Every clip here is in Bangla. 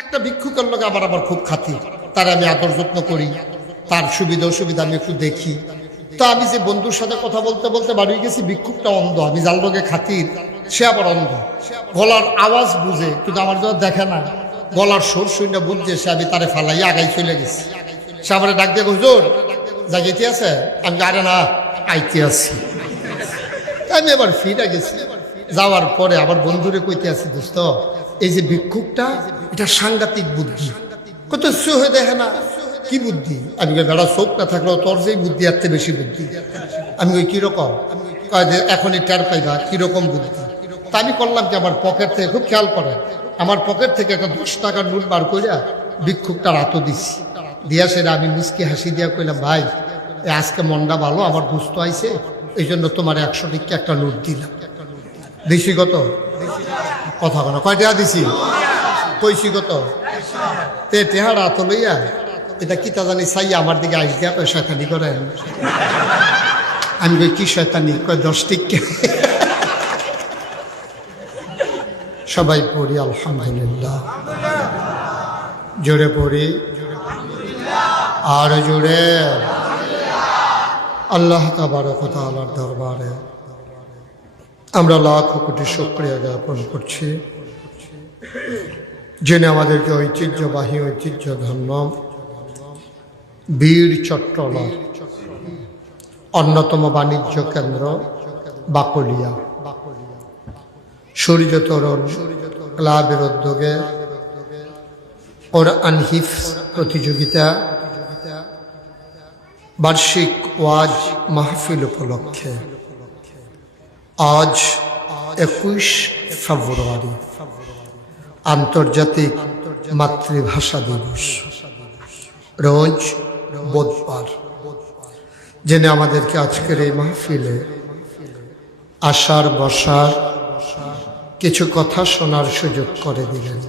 একটা ভিক্ষুকের লোক আবার আবার খুব খাতির, তার আমি আদর যত্ন করি, তার সুবিধা অসুবিধা আমি একটু দেখি। তো আমি যে বন্ধুর সাথে কথা বলতে বলতে বাড়ি গেছি, ভিক্ষুকটা অন্ধ, আমি যার লোকে খাতির সে আবার অন্ধ। গলার আওয়াজ বুঝে কিন্তু আমার যখন দেখে না, গলার সুর শুনে বুঝছে সে, আমি তারে ফালাই আগাই চলে গেছি। সে আমার ডাক দিয়ে হুজুর জাগিতে আছে, আমি আরে না আইতে আছি। আমি এবার ফিরে গেছি, যাওয়ার পরে আবার বন্ধুরে কইতে আছি, দোস্ত এই যে ভিক্ষুকটা এটা সাংঘাতিক বুদ্ধি, কত হয়ে দেখে না কি বুদ্ধি। আমি বেড়া চোখ না থাকলেও তোর যে বুদ্ধি এর চেয়ে বেশি বুদ্ধি। আমি ওই কিরকম এখনই টের পাইবা কিরকম বুদ্ধি। তা আমি করলাম কি, আমার পকেট থেকে খুব খেয়াল করে, আমার পকেট থেকে একটা 10 টাকার নোট বার করিয়া ভিক্ষুকটার হাতও দিছি। দিয়া সেটা আমি মুচকি হাসি দিয়া কইলাম, ভাই আজকে মনটা ভালো, আমার দুস্থ আইছে, এই জন্য তোমার 100 টাকা একটা নোট দিলাম। দিছি কত? কথা কোনো কয় টাকা দিছি? কইছি কত? তে টেহারা তো লইয়া এটা কি তা জানি চাই আমার দিকে আইস দিয়া কয় শয়তানি করেন। আমি কই কি শয়তানি? কয় 10 টাকা। সবাই পড়ি আলহামদুলিল্লাহ, জোরে পড়ি আর জোরে। আল্লাহ তাবারক ওয়া তাআলার দরবারে আমরা লাখ কোটি শুকরিয়া জ্ঞাপন করছি, যিনি আমাদেরকে ঐতিহ্যবাহী ঐতিহ্যধন্য বীর চট্টলার অন্যতম বাণিজ্য কেন্দ্র বাকলিয়া সূর্য তরুণ ক্লাবের উদ্যোগে কোরআন হিফজ প্রতিযোগিতা বার্ষিক ওয়াজ মাহফিল উপলক্ষে আজ 21 ফেব্রুয়ারি আন্তর্জাতিক মাতৃভাষা দিবস, রোজ বুধবার, যিনি আমাদেরকে আজকের এই মাহফিলে আসার বসার কিছু কথা শোনার সুযোগ করে দিলেন।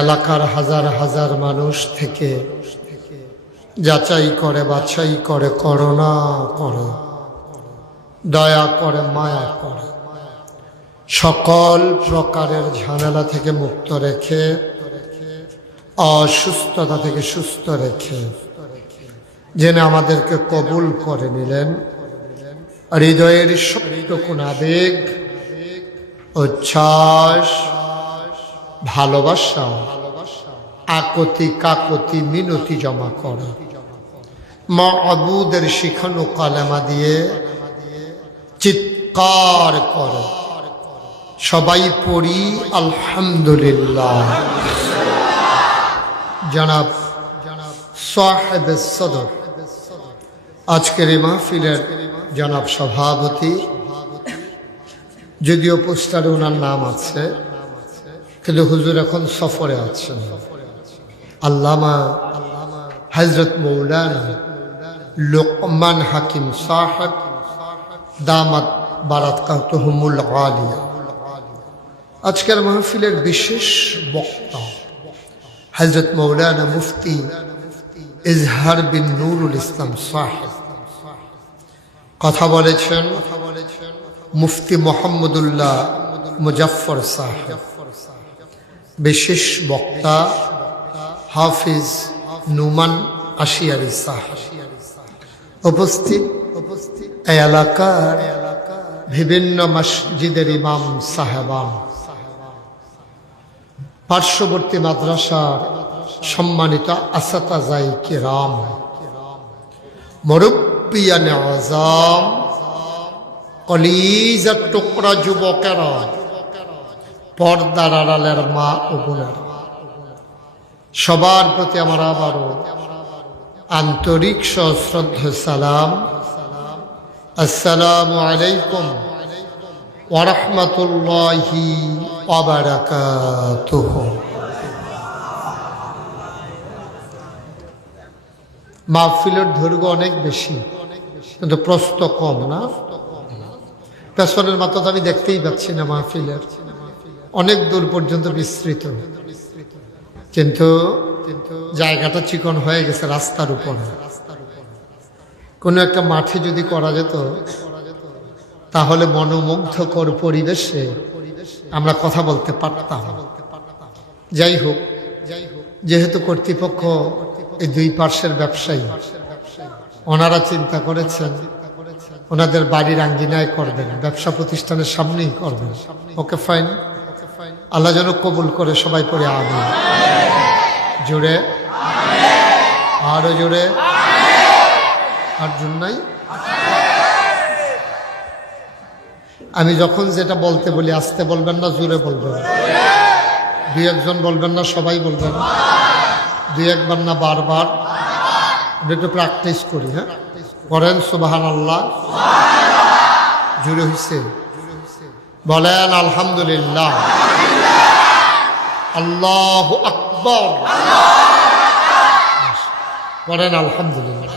এলাকার হাজার হাজার মানুষ থেকে যাচাই করে বাছাই করে, করুণা করে, দয়া করে, মায়া করে, সকল প্রকারের ঝামেলা থেকে মুক্ত রেখে, অসুস্থতা থেকে সুস্থ রেখে যিনি আমাদেরকে কবুল করে নিলেন। হৃদয়ের সবটুকু আবেগ, উচ্ছ্বাস, ভালোবাসা, আকতি কাকতি মিনতি জমা করা, মাবুদের শিখানো কালেমা দিয়ে চিৎকার করে সবাই পড়ি আলহামদুলিল্লাহ। জনাব সাহেব সদর আজকের এই মাহফিলের জনাব সভাপতি, যদিও পোস্টারে ওনার নাম আছে কিন্তু হুজুর এখন সফরে আছেন, আল্লামা হযরত মৌলানা লোকমান হাকিম সাহেব দামাত বারাকাতুহুমুল আলিয়া। আজকের মাহফিলের বিশেষ বক্তা হযরত মৌলানা মুফতি ইজহার বিন নুরুল ইসলাম সাহেব। কথা বলেছেন মুফতি মোহাম্মদুল্লাহ মুজাফফর সাহেব। বিশেষ বক্তা হাফিজ নুমান আশিয়ারি সাহেব। উপস্থিত এই এলাকার বিভিন্ন মসজিদের ইমাম সাহেবান, পার্শ্ববর্তী মাদ্রাসার সম্মানিত আসাতাজায়ে কিরাম, মুরব্বিয়ানে আযম, কলিজার টুকরা যুবকেরা, পর্দার আড়ালের মা ও বোনেরা, সবার প্রতি আমার আবারও আন্তরিক সশ্রদ্ধ সালাম। আসসালামু আলাইকুম ওয়া রাহমাতুল্লাহি ওয়া বারাকাতুহু। মাহফিলের দৈর্ঘ্য অনেক বেশি কিন্তু প্রস্থ কম না? পেছনের মাথা তো আমি দেখতেই পাচ্ছি না, মাহফিলের অনেক দূর পর্যন্ত বিস্তৃত, কিন্তু জায়গাটা চিকন হয়ে গেছে রাস্তার উপরে। কোনো একটা মাঠে যদি করা যেত তাহলে মনোমুগ্ধকর পরিবেশে আমরা কথা বলতে পারতাম। যাই হোক, যেহেতু কর্তৃপক্ষ এই দুই পার্শ্বের ব্যবসায়ী, ওনারা চিন্তা করেছেন ওনাদের বাড়ির আঙ্গিনায় করবেন, ব্যবসা প্রতিষ্ঠানের সামনেই করবেন। ওকে ফাইন, আল্লাহ যেন কবুল করে। সবাই পড়ে আমিন। জোরে, আরো জোরে, আর জন্যই আমি যখন যেটা বলতে বলি আস্তে বলবেন না, জোরে বলবেন। দুই একজন বলবেন না, সবাই বলবেন। দুই একবার না, বারবার। একটু প্র্যাকটিস করি। হ্যাঁ, করেন সুবহানাল্লাহ। জোরে হইছে, বলেন আলহামদুলিল্লাহ, আল্লাহু আকবার, করেন আলহামদুলিল্লাহ।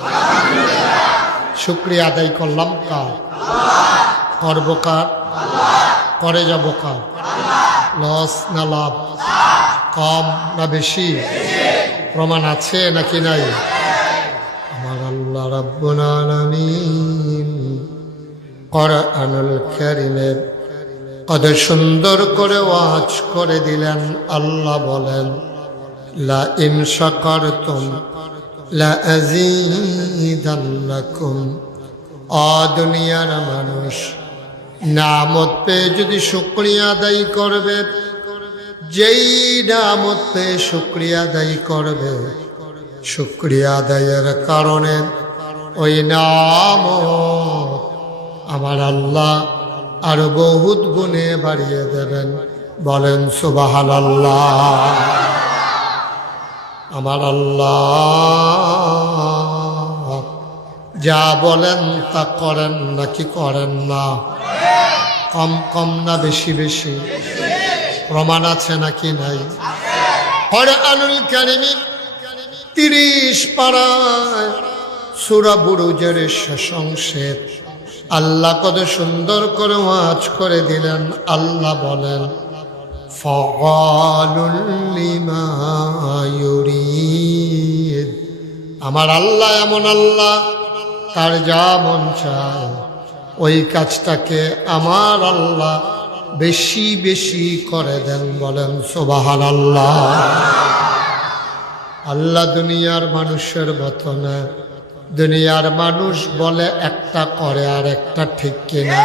শুকরিয়া আদায় করলাম কার? করব কার? করে যাব কার? লস না লাভ? কম না বেশি? প্রমাণ আছে নাকি নাই? আমার আল্লাহ রাব্বুল আলামিন কুরআনুল কারীমের কত সুন্দর করে ওয়াজ করে দিলেন। আল্লাহ বলেন, লা ইন শাকারতুম লা আযীদান্নাকুম। দুনিয়ার মানুষ নামত পেয়ে যদি শুকরিয়া আদায় করবে, যেই নামত পেয়ে শুকরিয়া আদায় করবে, শুকরিয়া আদায়ের কারণে ওই নামত আমার আল্লাহ আরো বহুত গুণে বাড়িয়ে দেবেন। বলেন সুবহানাল্লাহ। আমার আল্লাহ যা বলেন তা করেন নাকি করেন না? কম কম না বেশি বেশি? প্রমাণ আছে নাকি নাই? কুরআনুল কারীম 30 পারায় সূরা বুরুজের শেষ অংশে আল্লাহ কত সুন্দর করে ওয়াজ করে দিলেন। আল্লাহ বলেন, ফাআলুল লিমা ইউরিদ। আমার আল্লাহ এমন আল্লাহ, তার যা মন চায় ওই কাজটাকে আমার আল্লাহ বেশি বেশি করে দেন। বলেন সুবহানাল্লাহ। আল্লাহ দুনিয়ার মানুষের মতো না। দুনিয়ার মানুষ বলে একটা করে আর একটা, ঠিক কিনা?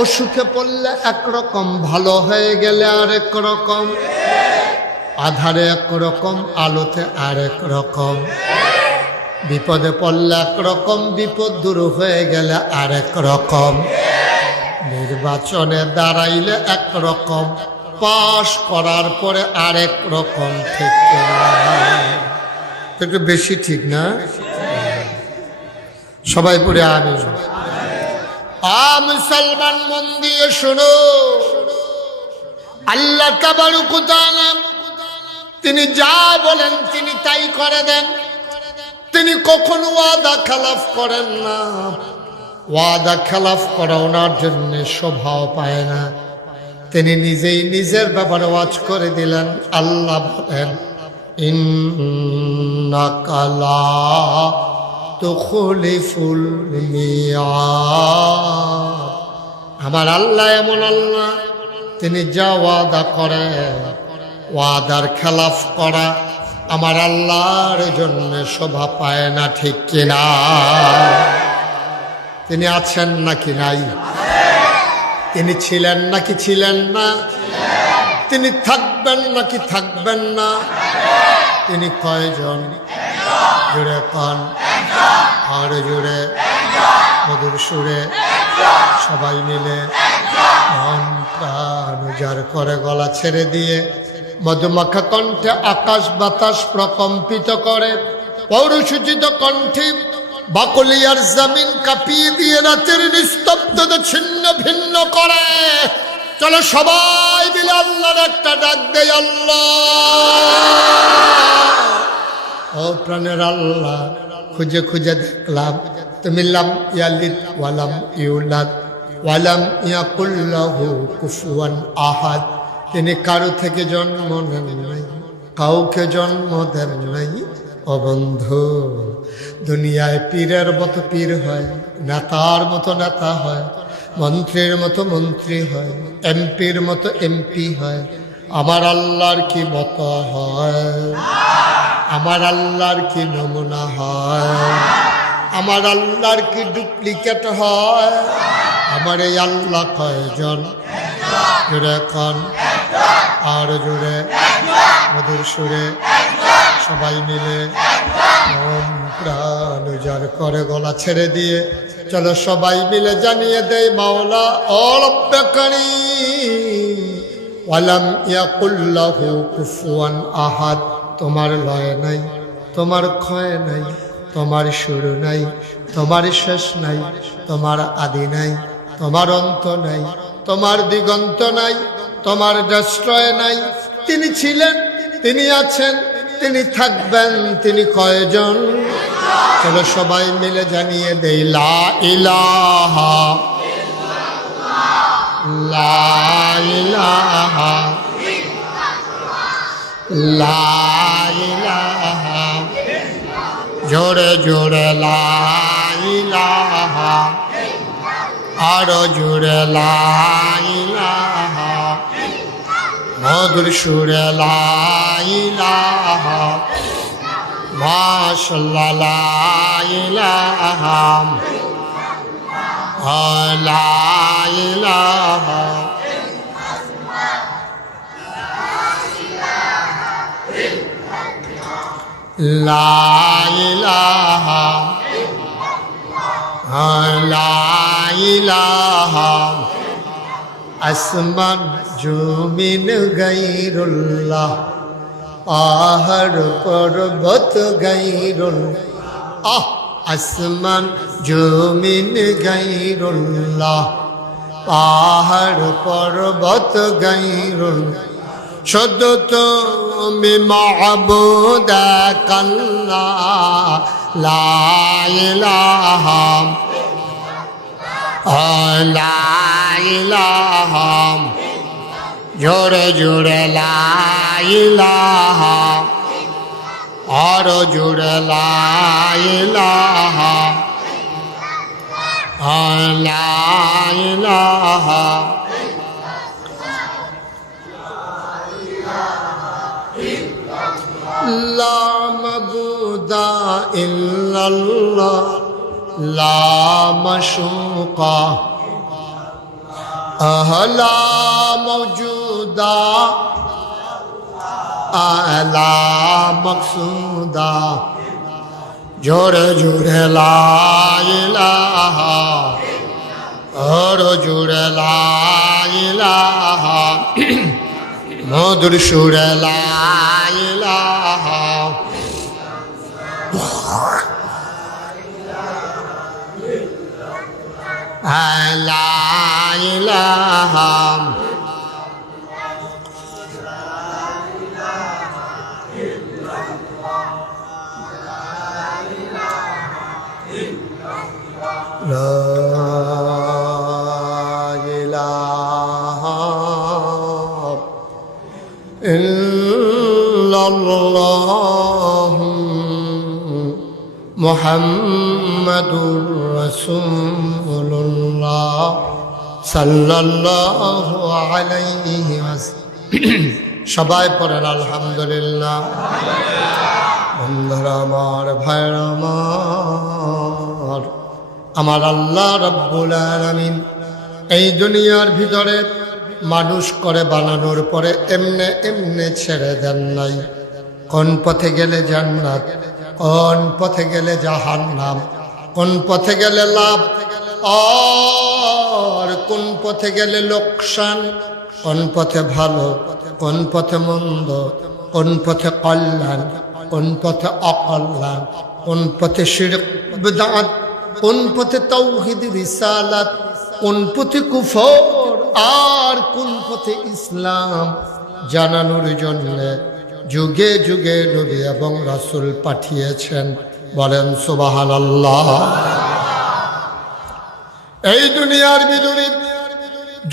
অসুখে পড়লে একরকম, ভালো হয়ে গেলে আরেক রকম, আধারে একরকম, আলোতে আরেক রকম, বিপদে পড়লে একরকম, বিপদ দূর হয়ে গেলে আরেক রকম, নির্বাচনে দাঁড়াইলে একরকম, পাশ করার পরে আরেক রকম, ঠিক কিনা? একটু বেশি ঠিক না? সবাই পড়ে আমিন। মুসলমান মন দিয়ে শোনো, আল্লাহ তাবারক ওয়া তাআলা তিনি যা বলেন তিনি তাই করে দেন। তিনি কখনো ওয়াদা খেলাফ করেন না। ওয়াদা খেলাফ করা ওনার জন্য শোভাও পায় না। তিনি নিজেই নিজের ব্যাপারে ওয়াজ করে দিলেন। আল্লাহ বলেন, ইন্নাকা লা তুখলিফুল মিয়াদ। আমার আল্লাহ এমন আল্লাহ, তিনি যা ওয়াদা করে, ওয়াদার খেলাফ করা আমার আল্লাহর জন্য শোভা পায় না, ঠিক কিনা? তিনি আছেন নাকি নাই? তিনি ছিলেন নাকি ছিলেন না? তিনি থাকবেন নাকি থাকবেন না? তিনি কয়জন? জোরে কন, আর জোরে, মধুর সুরে, সবাই মিলে মন প্রাণ উজাড় করে গলা ছেড়ে দিয়ে মধুমাখা কণ্ঠে আকাশ বাতাস প্রকম্পিত করে, পৌরসূচিত কণ্ঠে বাকলিয়ার জমিন কাঁপিয়ে দিয়ে রাতের নিস্তব্ধতা ছিন্ন ভিন্ন করে। চলো সবাই মিলে আল্লাহর একটা ডাক দেয়, আল্লাহ। ও প্রাণের আল্লাহ, খুঁজে খুঁজে দেখলাম তুমি লাম ইয়ালিদ ওয়ালাম ইউলাদ ওয়ালাম ইয়াকুল লাহু কুফুয়ান আহাদ। তিনি কারো থেকে জন্ম নেন নাই, কাউকে জন্ম দেন নাই। ও বন্ধু, দুনিয়ায় পীরের মতো পীর হয়, নেতার মতো নেতা হয়, মন্ত্রীর মতো মন্ত্রী হয়, এমপির মতো এমপি হয়, আমার আল্লাহর কি মতো হয়? আমার আল্লাহর কি নমুনা হয়? আমার আল্লাহর কি ডুপ্লিকেট হয়? আমার এই আল্লাহ কয়জন? জোরে কন, আর জোরে, মধুর সুরে, সবাই মিলে মন প্রাণ উজাড় করে গলা ছেড়ে দিয়ে চলো সবাই মিলে জানিয়ে দেই মাওলা ও রব্বে কারীম ওয়ালাম ইয়াকুল্লাহু কুফুয়ান আহাদ। তোমার লয় নাই, তোমার ক্ষয় নাই, তোমার শুরু নাই, তোমার শেষ নাই, তোমার আদি নাই, তোমার অন্ত নাই, তোমার দিগন্ত নাই, তোমার ডেস্ট্রয় নাই। তিনি ছিলেন, তিনি আছেন, তিনি থাকবেন, তিনি কয়জন? চলো সবাই মিলে জানিয়ে দেই লা ইলাহা, লা ইলাহা, লা ইলাহা, জোরে জোরে লা ইলাহা, আরো জোরে লা ইলাহা, মধুর সুরে লা ইলাহা, মাশাআল্লাহ লা ইলাহা, লা ইলাহা, লা ইলাহা, লা ইলাহা, আসমান জমিন গায়রুল্লাহ, পাহাড় পর্বত গায়রুল্লাহ, আসমান জমিন গায়রুল্লাহ, পাহাড় পর্বত গায়রুল্লাহ, শুধু তুমি মাবুদ আল্লাহ, লা ইলাহা, লা ইলাহা, জোরে জোরে লা ইলাহা, আরো জোরে লা ইলাহা, লা ইলাহা, লা মাবুদা ইল্লাল্লাহ, লা মাশুকা, লা মওজুদা, লা মকসুদা, জোরে জোরে লা ইলাহা, আরো জোরে লা ইলাহা, মধুর সুরে লা ইলাহা, লা ইলাহা, লা ইলাহা ইল্লাল্লাহ মুহাম্মাদুর রাসূলুল্লাহ সাল্লাল্লাহু আলাইহি ওয়াসাল্লাম। সবাই পড়েন আলহামদুলিল্লাহ। বন্ধুরা আমার, ভাইরা আমার, আমার আল্লাহ রাব্বুল আলামিন এই দুনিয়ার ভিতরে মানুষ করে বানানোর পরে এমনে এমনে ছেড়ে দেন নাই। কোন পথে গেলে জান্নাত, কোন পথে গেলে জাহান্নাম, কোন পথে গেলে লাভ আর কোন পথে গেলে লোকসান, কোন পথে ভালো, কোন পথে মন্দ, কোন পথে কল্যাণ, কোন পথে অকল্যাণ, কোন পথে শিরক বিদআত, কোন পথে তাওহীদ রিসালাত, কোন পথে কুফর আর কোন পথে ইসলাম জানানোর জন্য যুগে যুগে নবী এবং রাসূল পাঠিয়েছেন। বলেন সুবহানাল্লাহ। এই দুনিয়ার ভিতরে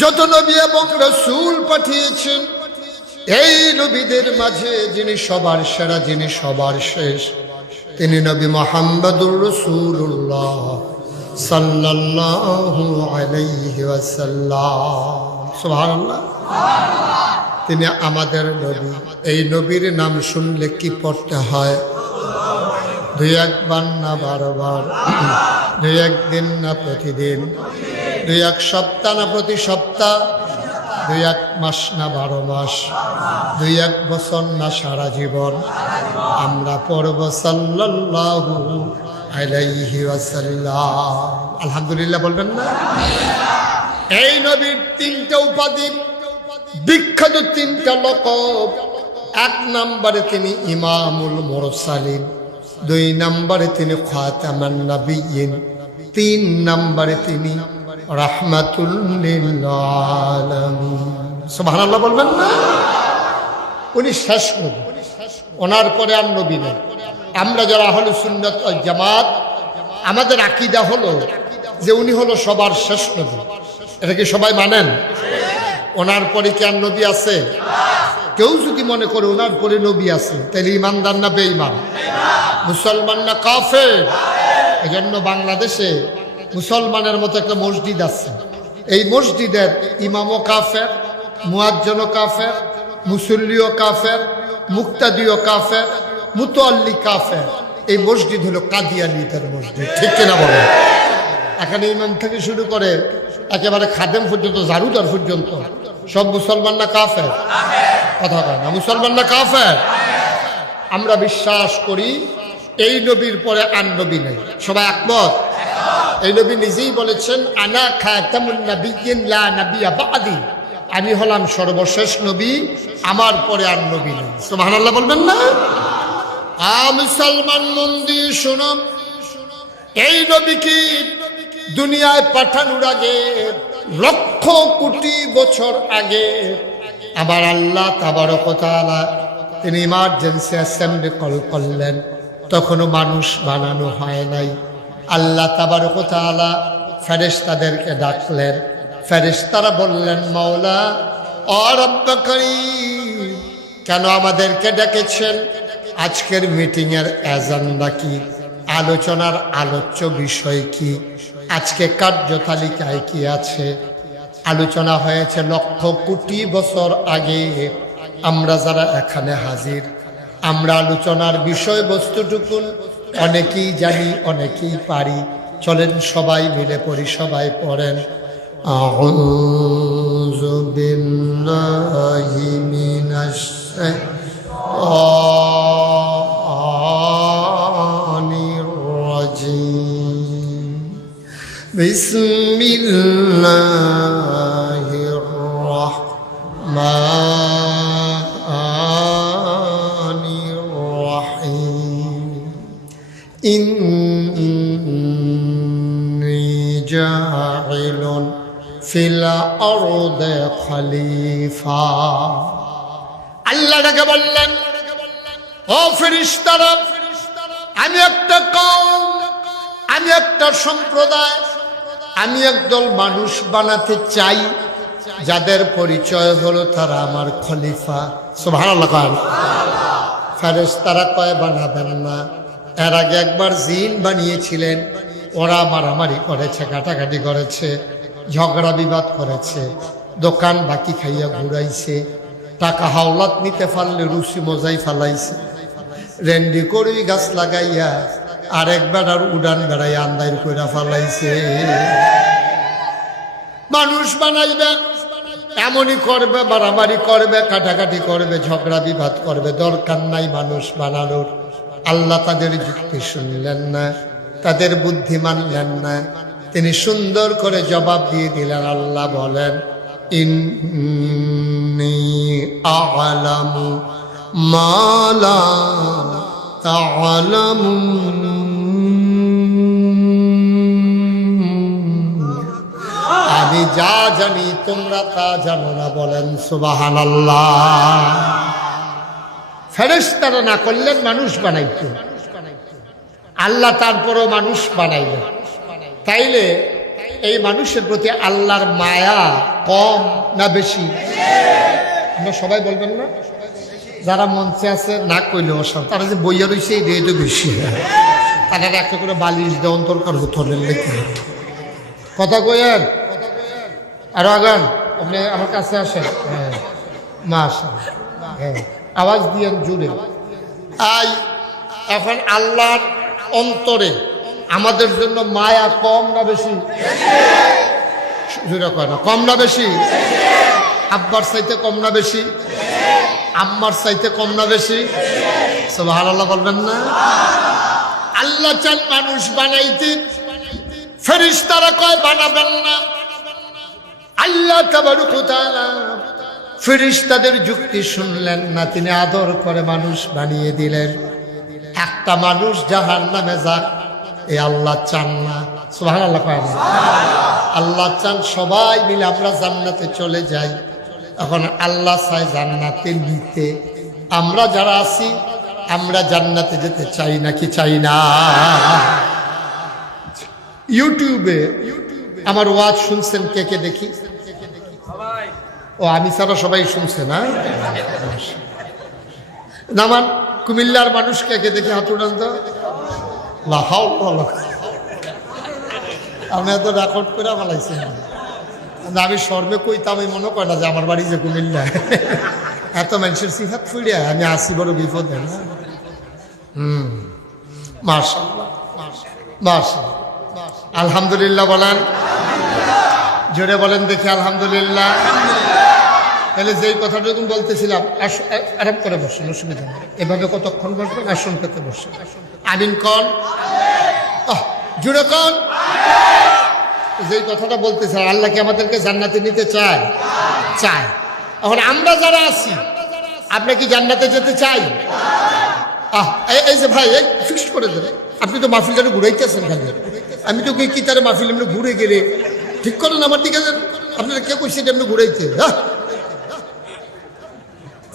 যত নবী এবং রাসূল পাঠিয়েছেন, এই নবীদের মাঝে যিনি সবার সেরা, যিনি সবার শেষ, তিনি নবী মুহাম্মদুর রাসূলুল্লাহ সাল্লাল্লাহু আলাইহি ওয়াসাল্লাম। সুবহানাল্লাহ। তিনি আমাদের নবী। এই নবীর নাম শুনলে কি পড়তে হয়? 2-1 বার না 12 বার? 2-1 দিন না প্রতিদিন? 2-1 সপ্তাহ না প্রতি সপ্তাহ? 2-1 মাস না 12 মাস? 2-1 বছর না সারা জীবন? আমরা পড়ব সাল্লাল্লাহু আলাইহি ওয়াসাল্লাম। আলহামদুলিল্লাহ বলবেন না? এই নবীর 3টা উপাধি, বিখ্যাত 3টা লকব। 1 নম্বরে তিনি ইমামুল মুরসালিন, 2 নম্বরে তিনি খাতামান নবিয়্যিন, 3 নম্বরে তিনি রাহমাতুল লিল আলামিন। সুবহানাল্লাহ বলবেন না? উনি শেষ নবী, ওনার পরে আর নবী নেই। আমরা যারা আহলে সুন্নাত ওয়াল জামাত, আমাদের আকীদা হলো যে উনি হলো সবার শেষ নবী। এটা কি সবাই মানেন? ওনার পরে কি আর নবী আছে? কেউ যদি মনে করে ওনার পরে নবী আছে, তাহলে ইমানদার না বেঈমান? মুসলমান না কাফের? এজন্য বাংলাদেশে মুসলমানের মতো একটা মসজিদ আছে, এই মসজিদের ইমামও কাফের, মুয়াজ্জিনও কাফের, মুসল্লিও কাফের, মুক্তাদিও কাফের, মুতাল্লি কাফের। এই মসজিদ হলো কাদিয়ানীদের মসজিদ, ঠিক কিনা বলেন? এখানে ইমাম থেকে শুরু করে একেবারে খাদেম পর্যন্ত, জারুদার পর্যন্ত সব মুসলমান না কাফের? কথা কয় না, মুসলমান না কাফের? আমরা বিশ্বাস করি এই নবীর পরে আর নবী নেই। সবাই একমত? এই নবী নিজেই বলেছেন, আনা খাতামুন নাবিয়্যিন লা নাবিয়্যা বা'দি, আমি হলাম সর্বশেষ নবী, আমার পরে আর নবী নেই। সুবহানাল্লাহ বলবেন না? মুসলমান মন দিয়ে শুনো, এই নবীকে দুনিয়ায় পাঠানোর আগে, লক্ষ কোটি বছর আগে আবার আল্লাহ তাবারক ওয়া তাআলা তিনি ইমার্জেন্সি অ্যাসেম্বলি কল করলেন। তখনও মানুষ বানানো হয় নাই। আল্লাহ তাবারক ওয়া তাআলা ফেরেশতাদেরকে ডাকলেন। ফেরেশতারা বললেন, মাওলা ও রব্বে কারীম, কেন আমাদেরকে ডেকেছেন? আজকের মিটিংয়ের এজেন্ডা কি? আলোচনার আলোচ্য বিষয় কি? আজকে কার্যতালিকায় কি আছে? আলোচনা হয়েছে লক্ষ কোটি বছর আগে। আমরা যারা এখানে হাজির, আমরা আলোচনার বিষয়বস্তুটুকু অনেকেই জানি, অনেকেই পারি। চলেন সবাই মিলে পড়ি, সবাই পড়েন। আউযু বিল্লাহি মিনাশ শাইতানির রাজীম। বিসমিল্লাহির রাহমানির রাহিম। ইন্নী জাইলুন ফিল আরদি খলিফা। আল্লাহ ডেকে বললেন, ও ফেরেশতারা, আমি একটা কওম, আমি একটা সম্প্রদায়, আমি একদল মানুষ বানাতে চাই, যাদের পরিচয় হলো তারা আমার খলিফা। সুবহানাল্লাহ কয়। ফেরেশতারা কয় বানাবেন না। এর আগে একবার জিন বানিয়েছিলেন, ওরা মারামারি করেছে, কাটাকাটি করেছে, ঝগড়া বিবাদ করেছে, দোকান বাকি খাইয়া ঘুরাইছে, টাকা হাওলাত নিতে পারলে রুচি মজাই ফালাইছে, রেন্ডি করি গাছ লাগাইয়া আরেক বেড়ার উড়ান বেড়াই আন্দাইর কইরা ফালাইছে। মানুষ বানাইবে, এমনই করবে, মারামারি করবে, কাটাকাটি করবে, ঝগড়া বিবাদ করবে, দরকার নাই মানুষ বানানোর। আল্লাহ তাদের যুক্তি শুনলেন না, তাদের বুদ্ধি মানলেন না। তিনি সুন্দর করে জবাব দিয়ে দিলেন। আল্লাহ বলেন, ইন্নী আ'লামু মা লা তা'লামুন। আমি যা জানি তোমরা তা জানো না। বলেন সুবহানাল্লাহ। ফেরেশতারা না করলেন, মানুষ বানাইতো। আল্লাহ তারপরও মানুষ বানাইলেন। তাইলে এই মানুষের প্রতি আল্লাহর মায়া কম না বেশি? আমরা সবাই বলবেন না? যারা মঞ্চে আছে না কইলে অসাম, তারা যে বইয়া রয়েছে এই দিয়ে তো বেশি। তারা একটা করে বালিশ দেওয়ান দরকার হতো লেখা। কথা কইয়েন, আরো আগান, আপনি আমার কাছে আসেন। হ্যাঁ, মাশাআল্লাহ, হ্যাঁ আওয়াজ দিয়েন জুড়ে। এখন আল্লাহর অন্তরে আমাদের জন্য মায়া কম না বেশি? জুড়ে কয় না, কম না বেশি? আব্বার চাইতে কম না বেশি? আম্মার চাইতে কম না বেশি? সুবহানাল্লাহ বলবেন না? আল্লাহ চান মানুষ বানাইতে, ফেরেশতারা কয় বানাবেন না। আল্লাহ তাবারক ওয়া তাআলা ফেরেশতাদের যুক্তি শুনলেন না, তিনি আদর করে মানুষ বানিয়ে দিলেন। একটা মানুষ জাহান্নামে যাক এ আল্লাহ চান না। সুবহানাল্লাহ কয় না? আল্লাহ চান সবাই মিলে আমরা জান্নাতে চলে যাই। এখন আল্লাহ চায় জান্নাতে নিতে। আমরা যারা আছি আমরা জান্নাতে যেতে চাই নাকি চাই না? ইউটিউবে আমার ওয়াজ শুনছেন কে কে দেখি? ও আমি ছাড়া সবাই শুনছে না? নামান কুমিল্লার মানুষ কে কে দেখি হাত উঠান তো। আমি এত রেকর্ড করে ফেলাইছি। আমি শর্মে কইতাম, আমি মনে করি না যে আমার বাড়ি যে কুমিল্লা। এত মানুষের সিফাত ফুড়িয়া আমি আসি বড় বিপদে না। মাশাআল্লাহ মাশাআল্লাহ, আলহামদুলিল্লাহ বলেন, জোরে বলেন দেখি আলহামদুলিল্লাহ। তাহলে যেই কথাটা যখন বলতেছিলাম, আরাম করে বসুন, অসুবিধা নেই। এভাবে কতক্ষণ বসবেন? আসন পেতে বসুন। আমিন কন, জুড়ে কন। যেই কথাটা বলতেছিলাম, আল্লাহ কি আমাদেরকে জান্নাতে নিতে চায়? চায়। এখন আমরা যারা আছি, আপনি কি জান্নাতে যেতে চাই? এই যে ভাই, এই ফিক্সড করে দেবেন। আপনি তো মাহফিলটা ঘুরাইতেছেন খালি। আমি তো কি তার মাহফিল এমনি ঘুরে গেলে ঠিক করেন আমার দিকে। আপনারা কে কইছে এমনি ঘুরাইতে? হ্যাঁ,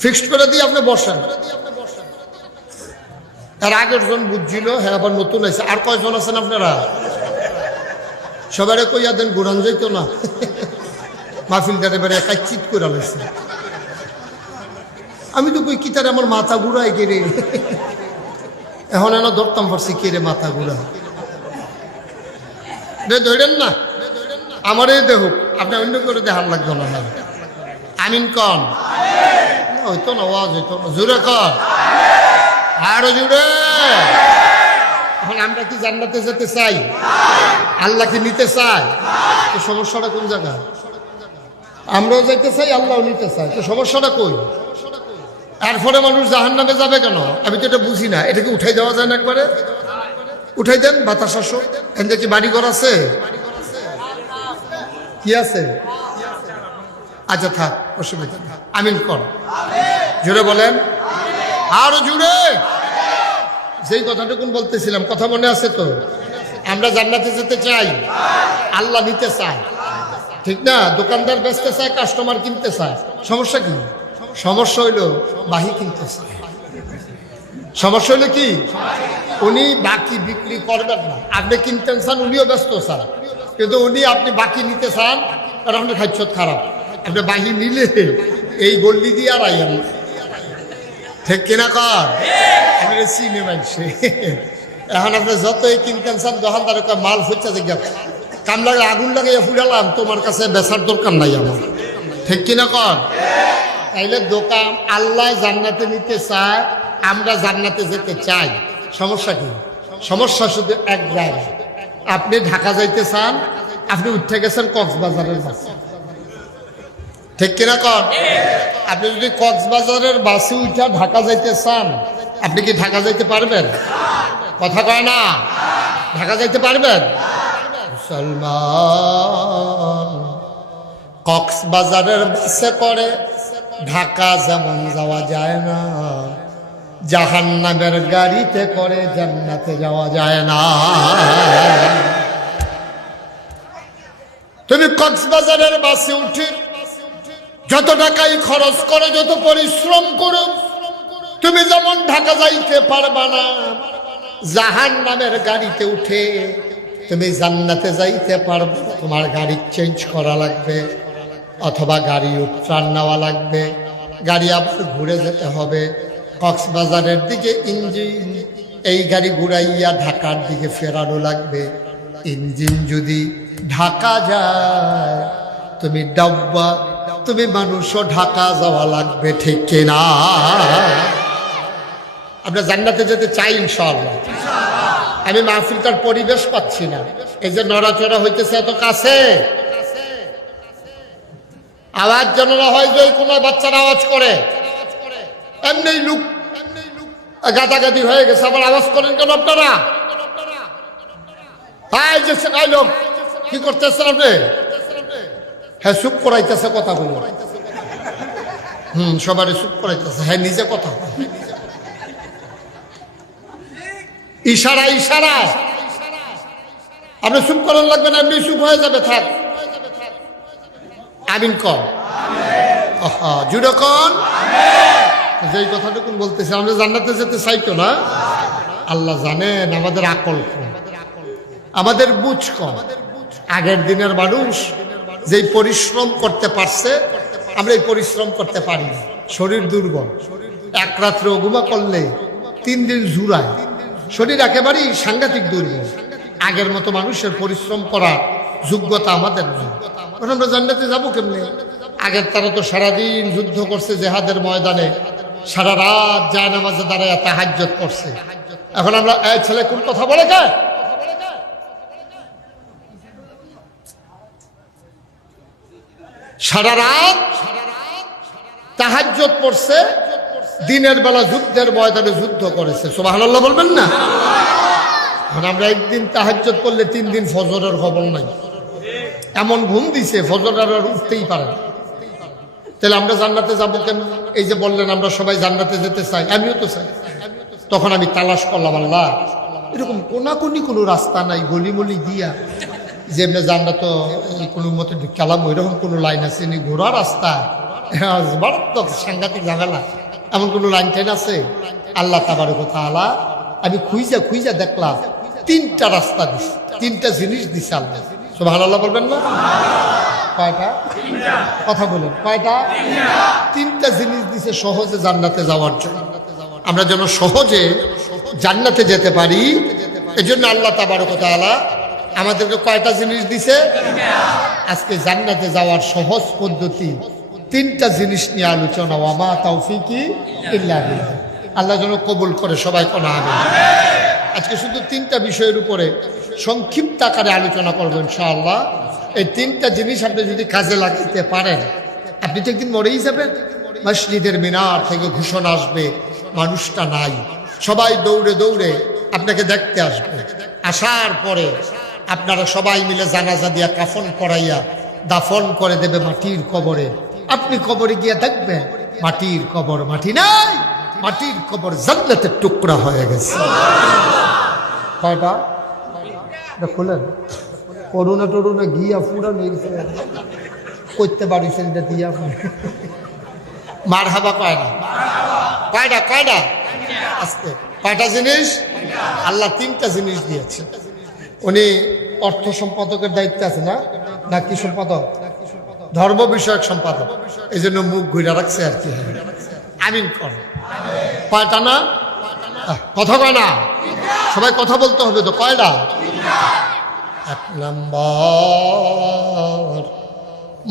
ফিক্সড করে দিয়ে আপনি বসেন। তার আগের জন বুঝছিল, হ্যাঁ আবার নতুন আছে। আর কয়জন আছেন আপনারা? সবাই কইয়া দেন ঘুরান যাইতো না। মাহফিলটা এবারে কাচ্চিত করে লাইছে। আমি তো কই কি তার আমার মাথা ঘুরাই গেলে। এখন এনে ধরতাম পারছি কে রে মাথা ঘুরা। ধরেন না, আমার এই দেহ আপনি অন্য করে দেখার লাগতো না। আমিন কন। হইতো না, ওয়াজ হইতো না। জোরে কর, আরো জোরে। এখন আমরা কি জান্নাতে যেতে চাই? আল্লাহ কি নিতে চায়? তো সমস্যাটা কোন জায়গায়? আমরাও যাইতে চাই, আল্লাহও নিতে চায়। তো সমস্যাটা কই? এরপরে মানুষ জাহান্নামে যাবে কেন? আমি তো এটা বুঝি না। এটাকে উঠাই দেওয়া যায় না একবারে? উঠাই দেন, বাতাস আসো। এখান থেকে বাড়িঘর আছে? কি আছে? আচ্ছা থাক, অসুবিধা নেই। আমিন কর, জোরে বলেন, আরো জোরে। যেই কথাটুকুন বলতেছিলাম, কথা মনে আছে তো? আমরা জান্নাতে যেতে চাই, আল্লাহ নিতে চায়, ঠিক না? দোকানদার বেচতে চায়, কাস্টমার কিনতে চায়। সমস্যা কি? সমস্যা হইল বাহি কিনতে চায়। সমস্যা হইলো কি? উনি বাকি বিক্রি করবেন না। আপনি কিনতেন চান, উনিও ব্যস্ত চান, কিন্তু উনি আপনি বাকি নিতে চান, কারণ আপনার খাদ্য খারাপ। আপনি বাহি নিলে এই গল্লি দিয়ে আর আইন, ঠিক কিনা কর? আমি চিনি মানছি। এখন আপনি যতই কিনতেন চান, দোকানদার মাল হচ্ছে যে কাম লাগে, আগুন লাগাইয়া ফুরালাম, তোমার কাছে বেচার দরকার নাই আমার, ঠিক কিনা কর? তাইলে দোকান আল্লাহ জান্নাতে নিতে চায়, আমরা জান্নাতে যেতে চাই। সমস্যা কি? সমস্যা শুধু এক জায়গায়। আপনি ঢাকা যাইতে চান, আপনি উঠে গেছেন কক্সবাজারের বাসে, ঠিক কিনা কর? আপনি যদি কক্সবাজারের বাসে উঠে ঢাকা যাইতে চান, আপনি কি ঢাকা যাইতে পারবেন? কথা কয় না, ঢাকা যাইতে পারবেন? মুসলমান কক্সবাজারের বাসে করে ঢাকা যেমন যাওয়া যায় না, জাহান্নামের গাড়িতে করে জান্নাতে যাওয়া যায় না। তুমি কক্সবাজারের বাসে উঠে যত টাকাই খরচ করে, যত পরিশ্রম করো, তুমি যেমন ঢাকা যাইতে পারবা না, জাহান্নামের গাড়িতে উঠে তুমি জান্নাতে যাইতে পারবে। তোমার গাড়ি চেঞ্জ করা লাগবে, অথবা গাড়ি উত্তরাণ নেওয়া লাগবে, গাড়ি আবার ঘুরে যেতে হবে কক্সবাজারের দিকে। ইঞ্জিন এই গাড়ি ঘুরাইয়া ঢাকার দিকে ফেরানো লাগবে। ইঞ্জিন যদি ঢাকা যায়, তুমি ডাব্বা তুমি মানুষও ঢাকা যাওয়া লাগবে, ঠিক কিনা? আমরা জান্নাতে যেতে চাই ইনশাআল্লাহ। আমি মাহফিলটার পরিবেশ পাচ্ছি না, এই যে নড়াচড়া হইতেছে এত কাছে, আওয়াজ যেন না হয় যে কোনো বাচ্চারা আওয়াজ করে, এমনি লুক গাদাগাদি হয়ে গেছে, আবার আওয়াজ করেন কেন আপনারা? লোক কি করতেছেন আপনি? হ্যাঁ, চুপ করাইতেছে কথা বলবো। সবারই চুপ করাইতেছে, হ্যাঁ নিজে কথা, ইশারা ইশারা। আপনি চুপ করার লাগবে না, এমনি চুপ হয়ে যাবে, থাক। আমিন কর, জুড়ে কন। যেই কথাটুকুন বলতেছে, আমরা জান্নাতে যেতে চাইতো না। আল্লাহ জানেন আমাদের আকল কম, আমাদের বুঝ কম। আগের দিনের মানুষ যেই পরিশ্রম করতে পারছে, আমরা এই পরিশ্রম করতে পারি না। শরীর দুর্বল, এক রাত্রে ঘুমা করলে 3 দিন জুড়ায়, শরীর একেবারেই সাংঘাতিক দুর্বল। আগের মতো মানুষের পরিশ্রম করার যোগ্যতা আমাদের নেই। আমরা জান্নাতে যাবো কেমনে? আগের তারা তো সারাদিন যুদ্ধ করছে জেহাদের ময়দানে, সারা রাত জায়নামাজে দাঁড়ায় তাহাজ্জুদ করছে। এখন আমরা এই ছেলে কোন কথা বলে কে? সারা রাত তাহাজ্জুদ পড়ছে, দিনের বেলা যুদ্ধের ময়দানে যুদ্ধ করেছে। সুবহানাল্লাহ বলবেন না? আমরা একদিন তাহাজ্জুদ করলে 3 দিন ফজরের খবর নাই, এমন ঘুম দিছে ফজর আর উঠতেই পারে না। তাহলে আমরা জান্নাতে যাবো কেন? এই যে বললেন আমরা সবাই জান্নাতে যেতে চাই, আমিও তো চাই। তখন আমি তালাশ করলাম, আল্লাহ এরকম কোনাকুনি কোনো রাস্তা নাই গলিমলি দিয়া যে এমনি জান্নাত কোনো মতো ঢুকালাম, ওইরকম কোনো লাইন আছে নি? ঘোরা রাস্তা, মারাত্মক সাংঘাতিক ঝামেলা, এমন কোনো লাইন টাইন আছে? আল্লাহ তাবারক ওয়া তাআলা আমি খুঁজা খুঁজা দেখলাম 3টা রাস্তা দিছে, 3টা জিনিস দিছে আল্লাহ। সুবহানাল্লাহ বলবেন না? কয়টা? কথা বলেন, কয়টা? 3টা জিনিস দিছে সহজে জান্নাতে যাওয়ার জন্য। আমরা যেন সহজে জান্নাতে যেতে পারি, এজন্য আল্লাহ তাবারক ওয়া তাআলা আমাদেরকে কয়টা জিনিস দিছে? আজকে জান্নাতে যাওয়ার সহজ পদ্ধতি 3টা জিনিস নিয়ে আলোচনা। ওয়া মা তাওফীকি ইল্লা বিল্লাহ। আল্লাহ যেন কবুল করে, সবাই কোন আমিন। আজকে শুধু 3টা বিষয়ের উপরে সংক্ষিপ্ত আকারে আলোচনা করবো ইনশাআল্লাহ। এই 3টা জিনিস আপনি যদি কাজে লাগাইতে পারেন, আপনি তো একদিন মরেই যাবেন। মসজিদের মিনার থেকে ঘোষণা আসবে মানুষটা নাই, সবাই দৌড়ে দৌড়ে আপনাকে দেখতে আসবে। আসার পরে আপনারা সবাই মিলে জানাজা দিয়া কাফন পরাইয়া দাফন করে দেবে মাটির কবরে। আপনি কবরে গিয়ে দেখবেন মাটির কবর, মাটি নাই, মাটির কবর জান্নাতের টুকরা হয়ে গেছে। কয়টা? খুলেন, করুণা টরুণা গিয়া ফুরা করতে পারিছেন এটা দিয়া মার হাবা। কয়টা? কয়টা? কয়টা? আজকে কয়টা জিনিস? আল্লাহ 3টা জিনিস দিয়েছে। উনি অর্থ সম্পাদকের দায়িত্বে আছে না? না কি সম্পাদক? ধর্ম বিষয়ক সম্পাদক, এই জন্য মুখ ঘুরে রাখছে আর কি। আমিন কর। কয়টা না? কথা কয় না? সবাই কথা বলতে হবে তো। কয়টা? 1 নম্বর,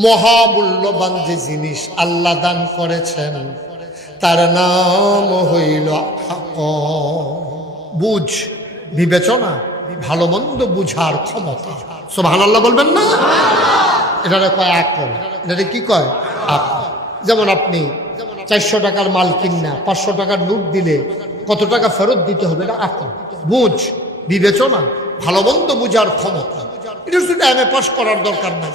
মহামূল্যবান যে জিনিস আল্লাহ দান করেছেন তার নাম হইল বুঝ, বিবেচনা, ভালো মন্দ বুঝার ক্ষমতা। সুবহানাল্লাহ বলবেন না? এটা কয় আকল। এটা কি কয়? আকল। যেমন আপনি 400 টাকার মাল কিনা 500 টাকার নোট দিলে কত টাকা ফেরত দিতে হবে, এটা আকল, বুঝ, বিবেচনা, ভালো মন্দ বুঝার ক্ষমতা। এটার জন্য এমএ পাস করার দরকার নাই,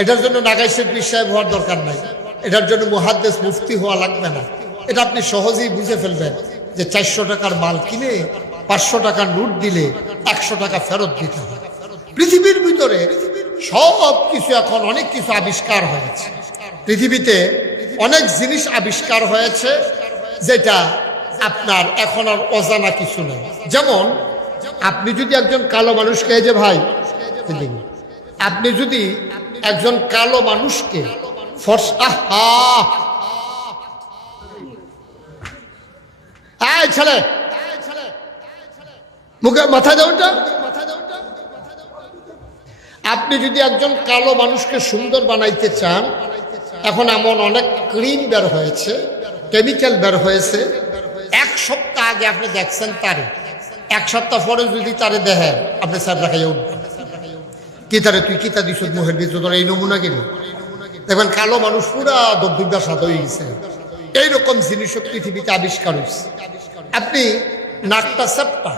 এটার জন্য নাগাইশের পীর সাহেব হওয়ার দরকার নাই, এটার জন্য মুহাদ্দিস মুফতি হওয়া লাগবে না। এটা আপনি সহজেই বুঝে ফেলবেন যে 400 টাকার মাল কিনে 500 টাকার নোট দিলে 100 টাকা ফেরত দিতে হবে। পৃথিবীর ভিতরে সব কিছু, এখন অনেক কিছু আবিষ্কার হয়েছে। পৃথিবীতে অনেক জিনিস আবিষ্কার হয়েছে যেটা আপনার এখন আর অজানা কিছু নেই। যেমন আপনি যদি একজন কালো মানুষকে, এই যে ভাই, আপনি যদি একজন কালো মানুষকে ছেলে মুখে মাথা দেওয়াটা, আপনি যদি একজন কালো মানুষকে সুন্দর বানাইতে চান, এখন এমন অনেক ক্রিম বের হয়েছে, কেমিক্যাল বের হয়েছে। এক সপ্তাহ আগে আপনি দেখছেন তারে, এক সপ্তাহ পরে যদি তারে দেখেন আপনি স্যার দেখাই উঠবেন কি তারে তুই কিতা দিস মুখের ভিতরে তোর এই নমুনা কিনে দেখবেন কালো মানুষ পুরা দগ্ধা সাদ হয়ে গেছে। এইরকম জিনিস পৃথিবীতে আবিষ্কার হয়েছে। আপনি নাকটা চাপটা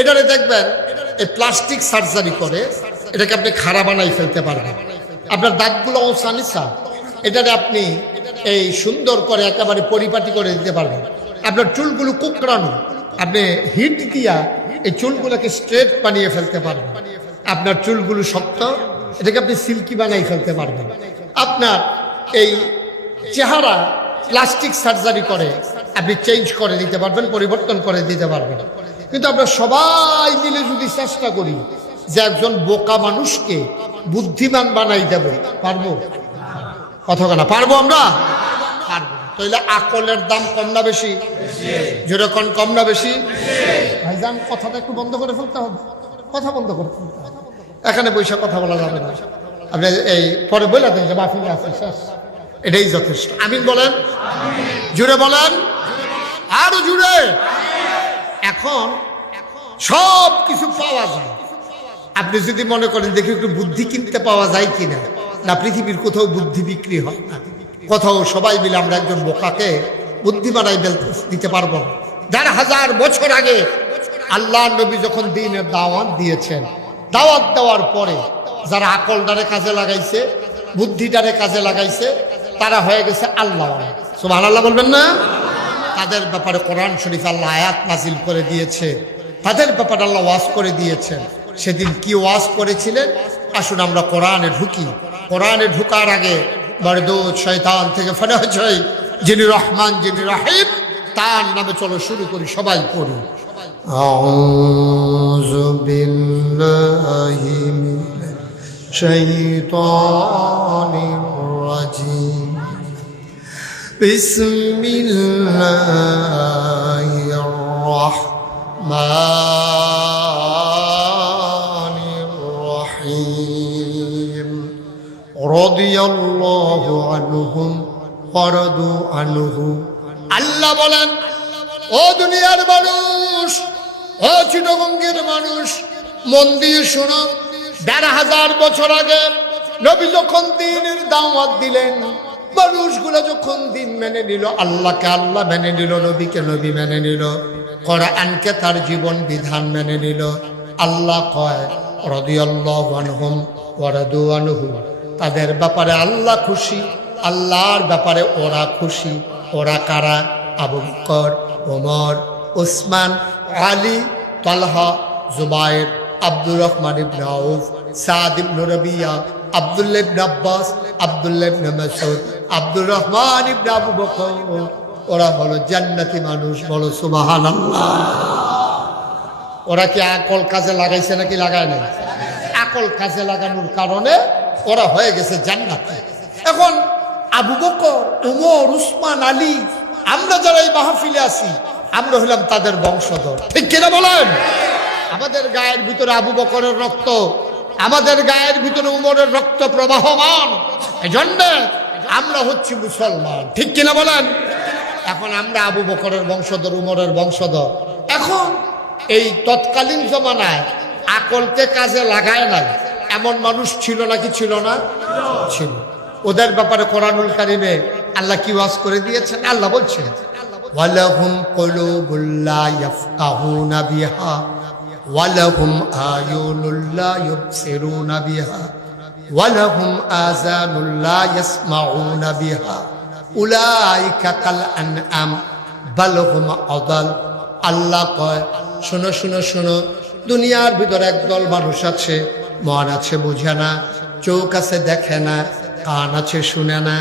এটারে দেখবেন এই প্লাস্টিক সার্জারি করে এটাকে আপনি খাড়া বানাই ফেলতে পারবেন। আপনার দাঁতগুলো ওসানিসা এটারে আপনি এই সুন্দর করে একেবারে পরিপাটি করে দিতে পারবেন। আপনার চুলগুলো কুকড়ানো আপনি হিট দিয়া এই চুলগুলোকে স্ট্রেট বানিয়ে ফেলতে পারবেন। আপনার চুলগুলো শক্ত এটাকে আপনি সিল্কি বানাই ফেলতে পারবেন। আপনার এই চেহারা প্লাস্টিক সার্জারি করে আপনি চেঞ্জ করে দিতে পারবেন, পরিবর্তন করে দিতে পারবেন। কিন্তু আমরা সবাই মিলে যদি চেষ্টা করি যে একজন বোকা মানুষকে বুদ্ধিমান বানাই দেব, পারবো? কথা না পারবো? আমরা পারবো। তাইলে আকলের দাম কম না বেশি? যেরকম কম না বেশি? ভাইজান কথাটা একটু বন্ধ করে ফেলতে হবে, কথা বন্ধ করে ফেলতে হবে। এখানে বৈশাখ কথা বলা যাবে না। আপনি এই পরে বলে দেন যে মাহফিলে আছে শেষ, এটাই যথেষ্ট। আমিন বলেন, জুড়ে বলেন, আরো জুড়ে। এখন সব কিছু পাওয়া যায়। আপনি যদি মনে করেন দেখি একটু বুদ্ধি কিনতে পাওয়া যায় কিনা, না পৃথিবীর কোথাও বুদ্ধি বিক্রি হয় না। কোথাও সবাই মিলে আমরা একজন বোকাকে বুদ্ধি বানাই দিতে পারবো না। ১,৫০০ বছর আগে আল্লাহ নবী যখন দ্বীনের দাওয়াত দিয়েছেন, দাওয়াত দেওয়ার পরে যারা আকলটারে কাজে লাগাইছে, বুদ্ধিটারে কাজে লাগাইছে, তারা হয়ে গেছে আল্লাহ। সুবহানাল্লাহ বলবেন না? তাদের ব্যাপারে কোরআন শরীফ আল্লাহ আয়াত নাজিল করে দিয়েছে, তাদের ব্যাপারে আল্লাহ ওয়াজ করে দিয়েছেন। সেদিন কি ওয়াজ করেছিলেন আসুন আমরা কোরআনে ঢুকি। কোরআনে ঢুকার আগে মারদুদ শয়তান থেকে ফেরাজ হই, যিনি রহমান যিনি রাহিম, তার নামে চলো শুরু করি, সবাই পড়ি। আউযু বিল্লাহি মিনাশ শাইতানির রাজিম। বিসমিল্লাহির রাহমানির রাহিম। রাদিয়াল্লাহু আনহুম ওয়া রাদু আনহু। আল্লাহ বলেন, ও দুনিয়ার মানুষ, ও চিটাগঙ্গের মানুষ, মন দিয়ে শোনো। ১,৫০০ বছর আগে নবী যখন দ্বীনের দাওয়াত দিলেন, মানুষগুলো যখন দিন মেনে নিল, আল্লাহকে আল্লাহ মেনে নিল, নবীকে নবী মেনে নিল, কোরআনকে তার জীবন বিধান মেনে নিল, আল্লাহ কয় রাদিয়াল্লাহু আনহুম ওয়া রাদু আনহু। তাদের ব্যাপারে আল্লাহ খুশি, আল্লাহর ব্যাপারে ওরা খুশি। ওরা কারা? আবু বকর, ওমর, উসমান, আলী, তালহা, জুবায়ের, আব্দুর রহমান ইবনে আউফ, সাদ ইবনে রাবিয়া, আব্দুল্লাহ ইবনে আব্বাস, আব্দুল্লাহ ইবনে মাসউদ, আব্দুর রহমান ইবনে আবু বকর। ওরা হলো জান্নাতি মানুষ, বলো সুবহানাল্লাহ। ওরা কি আকল কাজে লাগাইছে নাকি লাগায় নাই? আকল কাজে লাগানোর কারণে ওরা হয়ে গেছে জান্নাতি। এখন আবু বকর, ওমর, উসমান, আলী, আমরা যারা এই মাহফিলে আছি আমরা হলাম তাদের বংশধর, ঠিক কিনা বলেন? আমাদের গায়ের ভিতরে আবু বকরের রক্ত, আমাদের গায়ের ভিতরে উমরের রক্ত প্রবাহমান, এজন্য আমরা হচ্ছি মুসলমান, ঠিক কিনা বলেন? এখন আমরা আবু বকরের বংশধর, উমরের বংশধর। এখন এই তৎকালীন জমানায় আকলকে কাজে লাগায় নাই এমন মানুষ ছিল নাকি ছিল না? ছিল। ওদের ব্যাপারে কোরআনুল কারিমে আল্লাহ কি ওয়াজ করে দিয়েছেন? আল্লাহ বলছেন, ওয়ালাহুম কুলুবুল লা ইয়াফকাহুনা বিহা ওয়ালাহুম আয়ুনুল লা ইউবসিরুনা বিহা ওয়ালাহুম আযানুল লা ইয়াসমাউনা বিহা উলাইকা কাল আনআম বাল হুম আদাল। আল্লাহ কয়, শোনো শোনো শোনো, দুনিয়ার ভিতরে একদল মানুষ আছে, মন আছে বুঝে না, চোখ আছে দেখে না, কান আছে শুনে না।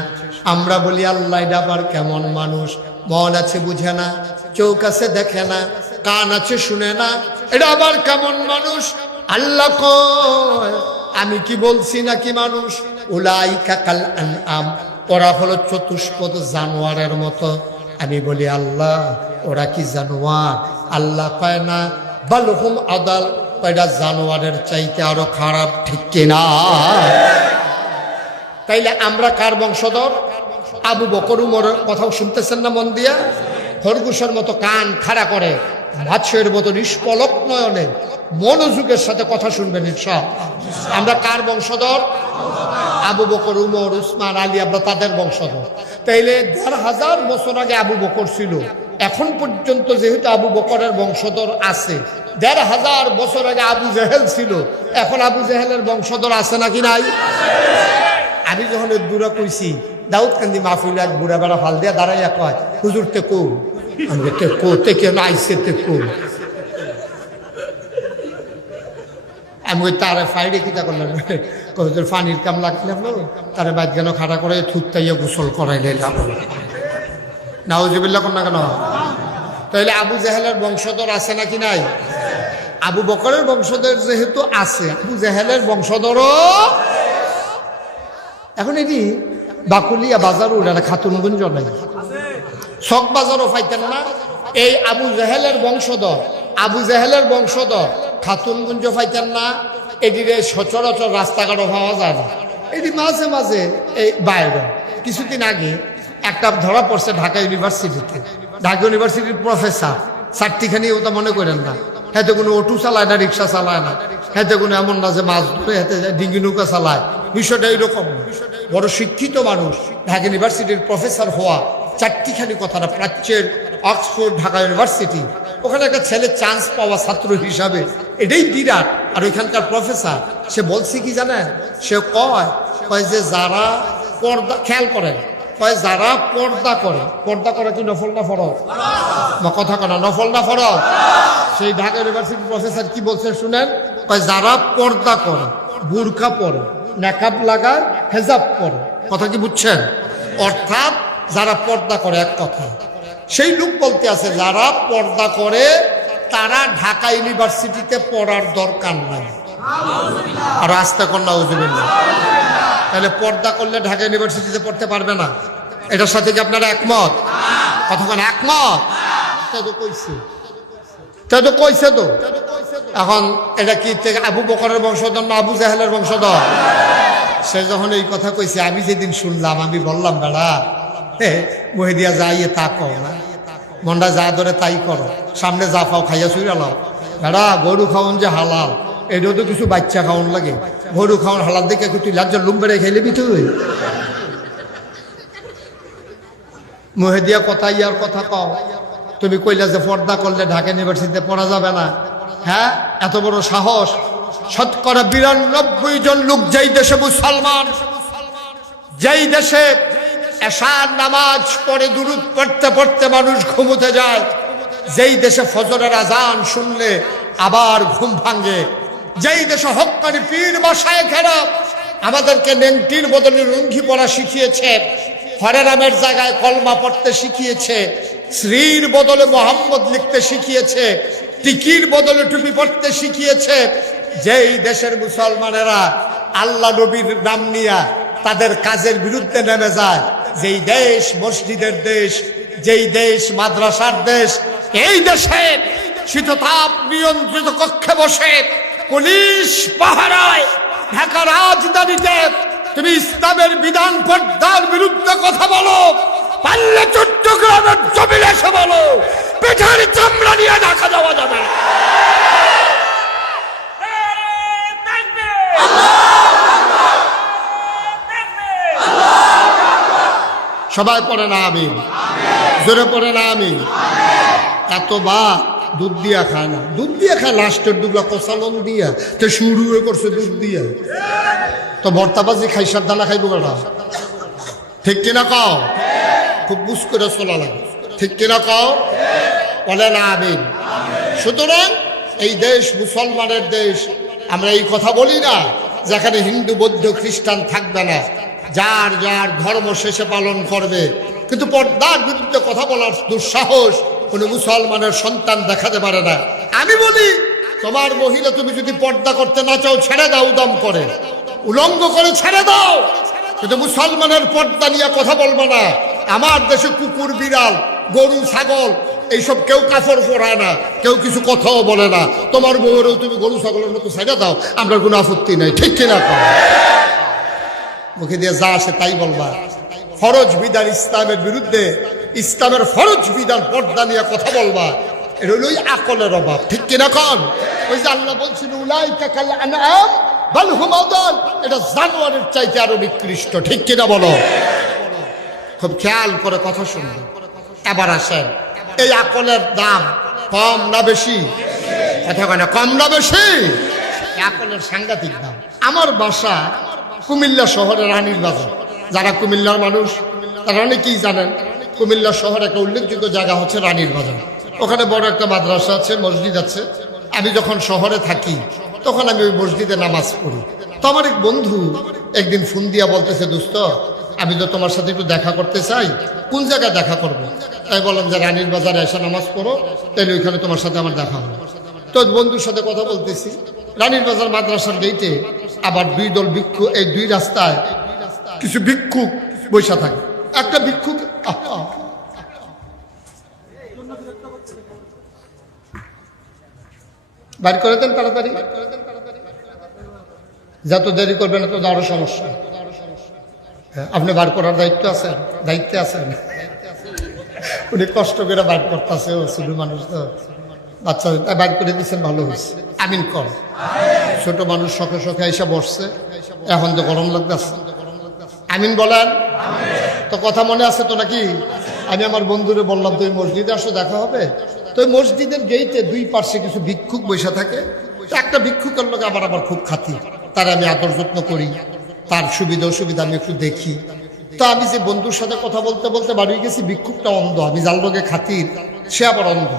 আমরা বলি আল্লাহ এটা আবার কেমন মানুষ? মন আছে বুঝে না, চোখ আছে দেখে না, কান আছে শুনে না, এটা আবার কেমন মানুষ? আল্লাহ কয়, আমি কি বলছি নাকি মানুষ? উলাইকা কাল আনআম, ওরা হলো চতুষ্পদ জানোয়ারের মতো। আমি বলি আল্লাহ ওরা কি জানোয়ার? আল্লাহ কয় না, বাল হুম আদাল, এটা জানোয়ারের চাইতে আরো খারাপ, ঠিক কিনা? তাইলে আমরা কার বংশধর? আবু বকর উমরের কথাও শুনতেছেন না মন দিয়া? খরগোশের মতো কান খাড়া করে বাদশাহের মতো নিষ্পলক নয়নে মনোযোগের সাথে কথা শুনবেন ইনশাআল্লাহ। আমরা কার বংশধর? আবু বকর, উমর, উসমান, আলী, আমরা তাদের বংশধর। তাইলে ১,৫০০ বছর আগে আবু বকর ছিল, এখন পর্যন্ত যেহেতু আবু বকরের বংশধর আছে। ১,৫০০ বছর আগে আবু জেহেল ছিল, এখন আবু জেহেলের বংশধর আছে নাকি নাই? আমি যখন দূরা কইছি দাউদ কান্দি মাহফিল এক বুড়া বেড়া ফাল দিয়া দাঁড়াইয়া কয়, হুজুর তে কো, আমি তে কো তে কেন আইসে তে কো। আমি ওই তারে ফাইডে কিতা করলাম, হুজুর পানির কাম লাগলাম, তারে বাদ গেল খাড়া করে থুতাইয়া গোসল করাই নিলাম। নাউজুবিল্লাহ কন্যা কেন? তাহলে আবু জেহেলের বংশধর আছে নাকি নাই? আবু বকরের বংশধর যেহেতু আছে, আবু জেহেলের বংশধরও। এখন এটি বাকুলিয়া বাজারও একটা খাতুনগঞ্জ নাই, শখ বাজারও পাইতেন না। এই আবু জেহেলের বংশধর, আবু জেহেলের বংশধর খাতুনগঞ্জ পাইতেন না। এটিরে সচরাচর রাস্তাঘাটও পাওয়া যায় না। এটি মাঝে মাঝে এই বাইরে কিছুদিন আগে একটা ধরা পড়ছে ঢাকা ইউনিভার্সিটিতে। ঢাকা ইউনিভার্সিটির প্রফেসর, চারটিখানি ওটা মনে করেন না, হাতে কোনো অটো চালায় না, রিক্সা চালায় না, হাতে কোনো এমন না যে মাছ ধরে হাতে ডিঙ্গি নৌকা চালায়, বিষয়টা এইরকম। বড় শিক্ষিত মানুষ, ঢাকা ইউনিভার্সিটির প্রফেসর হওয়া, চারটিখানি কথাটা প্রাচ্যের অক্সফোর্ড ঢাকা ইউনিভার্সিটি, ওখানে একটা ছেলে চান্স পাওয়া ছাত্র হিসাবে, এটাই বিরাট। আর ওইখানকার প্রফেসর সে বলছে কি জানেন, সে কয় যে যারা পর্দা, খেয়াল করেন, কয় যারা পর্দা করে, পর্দা করে কি নফল না ফরজ? কথা কেন, নফল না ফরজ? সেই ঢাকা ইউনিভার্সিটির প্রফেসর কি বলছে শুনেন, কয় যারা পর্দা করে, বুরকা পরে, নেকাব লাগায়, হেজাব পরে, কথা কি বুঝছেন? অর্থাৎ যারা পর্দা করে, এক কথা। সেই লোক বলতে আছে যারা পর্দা করে তারা ঢাকা ইউনিভার্সিটিতে পড়ার দরকার নাই। আর আস্তে কন্যা উজুবেন না। তাহলে পর্দা করলে ঢাকা ইউনিভার্সিটিতে পড়তে পারবে না, এটার সাথে কি আপনারা একমত? কতক্ষণ একমত? তো কইছে তো। এখন এটা কি আবু বকরের বংশধর না আবু জাহেলের বংশধর? সে যখন এই কথা কইছে, আমি যেদিন শুনলাম আমি বললাম, বেড়া মহিদিয়া যাইয়ে তা কও না, মনটা যা ধরে তাই করো, সামনে যা পাও খাইয়া চুইরালাও। বেড়া গরু খাওয়ান যে হালাল, এটাও তো কিছু বাচ্চা খাওয়ান লাগে। গরু খাওয়ান হালাল দেখে তুই লাজ্জার লুম বেড়ে খেলিবি তুই? মহিদিয়া কথা ইয়ার কথা কও। তুমি কইলা যে পর্দা করলে ঢাকা ইউনিভার্সিটিতে পড়া যাবে না। হ্যাঁ, এত বড় সাহস! শতকরা ৯২ জন লোক যেই দেশে মুসলমান, যেই দেশে এশার নামাজ পড়ে দুরূদ পড়তে পড়তে মানুষ ঘুমোতে যায়, যেই দেশে ফজরের আজান শুনলে আবার ঘুম ভাঙে, যেই দেশে হক্কানি পীর মাশায়েখ খেরাপ আমাদেরকে নেংটির বদলে লুঙ্গি পরা শিখিয়েছে, হরে রামের জায়গায় কলমা পড়তে শিখিয়েছে, শ্রীর বদলে মোহাম্মদ লিখতে শিখিয়েছে, টিকির বদলে টুপি পড়তে শিখিয়েছে, যেই দেশের মুসলমানেরা আল্লাহ নবীর নাম নিয়া তাদের কাজের বিরুদ্ধে নেমে যায়, যেই দেশ মসজিদের দেশ, যেই দেশ মাদ্রাসার দেশ, এই দেশে শীততাপ নিয়ন্ত্রিত কক্ষে বসে পুলিশ পাহারায় ঢাকা রাজধানীতে তুমি ইসলামের বিধান পর্দার বিরুদ্ধে কথা বলো, পারলে চট্টগ্রামের জমিনে এসে বলো, পেটের চামড়া নিয়ে ঢাকা যাওয়া যাবে না। সবাই পড়ে না আমিন, জোরে পড়ে না আমিন। এত বা দুধ দিয়া খায় না, দুধ দিয়া খায় লাস্টের দুগলা কষালন দিয়া, তো শুরু করছে দুধ দিয়া, তো ভর্তাবাজি খাইসার দানা খাইব বেটা, ঠিক কিনা কও? খুব বুঝ করে চলা লাগে, ঠিক কিনা কও? বলে না আমিন। সুতরাং এই দেশ মুসলমানের দেশ। আমরা এই কথা বলি না যেখানে হিন্দু বৌদ্ধ খ্রিস্টান থাকবে না, যার যার ধর্ম শেষে পালন করবে, কিন্তু পর্দার বিরুদ্ধে কথা বলার দুঃসাহস কোনো মুসলমানের সন্তান দেখাতে পারে না। আমি বলি, তোমার মহিলা তুমি যদি পর্দা করতে না চাও ছেড়ে দাও, উদম করে উলঙ্গ করে ছেড়ে দাও, কিন্তু মুসলমানের পর্দা নিয়ে কথা বলবো না। আমার দেশে কুকুর বিড়াল গরু ছাগল এইসব কেউ কাপড় পরায় না, কেউ কিছু কথাও বলে না। তোমার বউরেও তুমি গরু ছাগলের মতো ছেড়ে দাও, আমরা কোনো আপত্তি নাই, ঠিক কিনা? মুখে দিয়ে যা আসে তাই বলবা, ফরজ বিধান ইসলামের বিরুদ্ধে, ইসলামের ফরজ বিধান পর্দা নিয়ে কথা বলবা, এটা হলো ওই আকলের অভাব। ঠিক কিনা কন? ওই যে আল্লাহ বলছিল উলাইকা কাল আনআম বাল হুম আদাল, এটা জানোয়ারের চাইতে আরো নিকৃষ্ট। ঠিক কিনা বলো? খুব খেয়াল করে কথা শুনবে। এবার আসেন, এই আকলের দাম কম না বেশি? কথা কয় না, কম না বেশি? আকলের সাংঘাতিক দাম। আমার বাসা কুমিল্লা শহরের রানীর বাজার। যারা কুমিল্লার মানুষ তারা অনেকেই জানেন, কুমিল্লা শহরে একটা উল্লেখযোগ্য জায়গা হচ্ছে রানীর বাজার। ওখানে বড় একটা মাদ্রাসা আছে, মসজিদ আছে। আমি যখন শহরে থাকি তখন আমি ওই মসজিদে নামাজ পড়ি। তো আমার এক বন্ধু একদিন ফোন দিয়া বলতেছে, দোস্ত আমি তো তোমার সাথে একটু দেখা করতে চাই, কোন জায়গায় দেখা করবো? তাই বললাম যে রানীর বাজারে এসে নামাজ পড়ো, তাইলে ওইখানে তোমার সাথে আমার দেখা হবে। তো বন্ধুর সাথে কথা বলতেছি, রানীর বাজার মাদ্রাসার গেইটে আবার দুই দল ভিক্ষু, এই দুই রাস্তায় কিছু ভিক্ষুক বৈশা থাকে। একটা ভিক্ষুক বাইর করে দেন তাড়াতাড়ি, যত দেরি করবেন তত আরো সমস্যা। আপনি বার করার দায়িত্বে আছেন। উনি কষ্ট করে বাইর করতেছে, ও ছোট মানুষ তো, বাচ্চা বাইর করে দিচ্ছেন, ভালো হয়েছে। আমিন কর। ছোট মানুষ শখে শখে এসে বসছে, এখন তো গরম লাগতেছে। আমিন বলেন তো। কথা মনে আছে তো নাকি? আমি আমার বন্ধুরে বললাম, তো ওই মসজিদে আসো, দেখা হবে। তো ওই মসজিদের গেইটে দুই পাশে কিছু ভিক্ষুক বসে থাকে। তো একটা ভিক্ষুকের লোক আবার খুব খাতির, তার আমি আদর যত্ন করি, তার সুবিধা অসুবিধা আমি একটু দেখি। তো আমি যে বন্ধুর সাথে কথা বলতে বলতে বাড়ি গেছি, ভিক্ষুকটা অন্ধ, আমি যার লোকে খাতির সে আবার অন্ধ।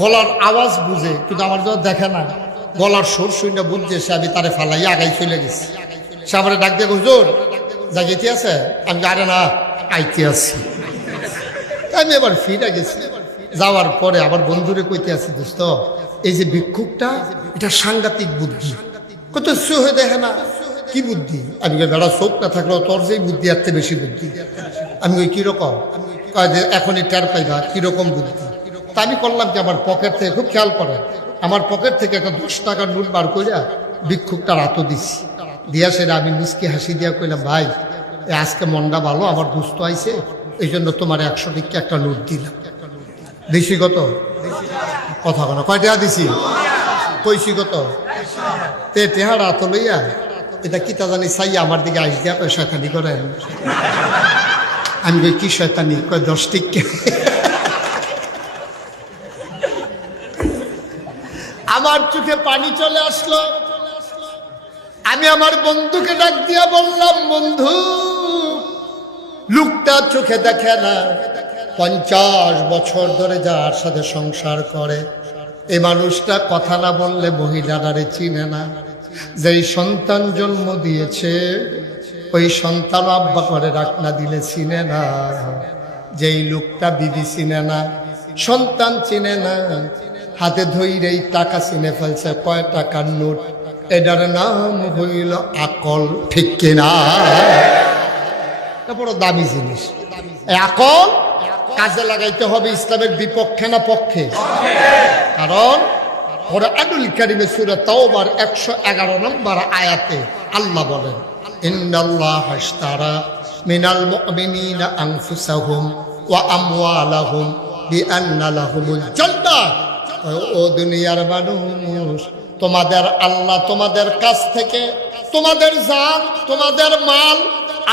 গলার আওয়াজ বুঝে কিন্তু আমার যখন দেখে না, গলার সুর শুনে বুঝছে সে, আমি তারে ফালাই আগাই চলে গেছি। সে আমার ডাক দিয়ে, হুজুর জাগিতে আছে? আমি আরে না, আইতে আছি। আমি এবার ফিরে গেছি। যাওয়ার পরে আবার বন্ধুরে কইতে আছি, দোস্ত এই যে ভিক্ষুকটা, এটা সাংঘাতিক বুদ্ধি। কত হয়ে দেখে না, কি বুদ্ধি? আমি বেড়া চোখ না থাকলেও তোর যেই বুদ্ধি এর চেয়ে বেশি বুদ্ধি। আমি ওই কিরকম? এখনই টের পাইবা কিরকম বুদ্ধি। তা আমি করলাম কি, আমার পকেট থেকে, খুব খেয়াল করে, আমার পকেট থেকে একটা 10 টাকার নোট বার করিয়া ভিক্ষুকটার হাতও দিছি। দিয়া সেটা আমি মুচকি হাসি দিয়া কইলাম, ভাই আজকে মনটা ভালো, আমার দুস্থ আইছে, এই জন্য তোমার 100 টিকা একটা নোট দিলাম। দিছি কত? কথা কোনো কয় টাকা দিছি? কইছি কত? টেহারা হাত লইয়া এটা কিতা জানি চাই আমার দিকে আইস দিয়া কয় শয়তানি করেন। আমি কই কি শয়তানি? কয় 10 টিকা। আমার চোখে পানি চলে আসলো। আমি আমার বন্ধুকে ডাক দিয়া বললাম, বন্ধু লোকটা চোখে দেখে না, 50 বছর ধরে যার সাথে সংসার করে, এই মানুষটা কথা না বললে মহিলারারে চিনে না। যেই সন্তান জন্ম দিয়েছে ওই সন্তান আব্বা করে রাখ না দিলে চিনে না। যেই লোকটা বিবি চিনে না, সন্তান চিনে না, হাতে ধইরেই টাকা চিনে ফেলছে, কয় টাকার নোট, এটার নাম হইল আকল। ঠিক কিনা? এটা বড় দামি জিনিস। আকল কাজে লাগাইতে হবে ইসলামের বিপক্ষে না পক্ষে? কারণ কুরআনুল কারীমে সূরা তাওবার 111 নম্বর আয়াতে আল্লাহ বলেন, ইন্নাল্লাহা আশতারা মিনাল মুমিনিনা আনফুসাহুম ওয়া আমওয়ালাহুম বিআন্না লাহুমুল জান্নাহ। ও দুনিয়ার মানুষ, তোমাদের আল্লাহ তোমাদের কাছ থেকে তোমাদের জান, তোমাদের মাল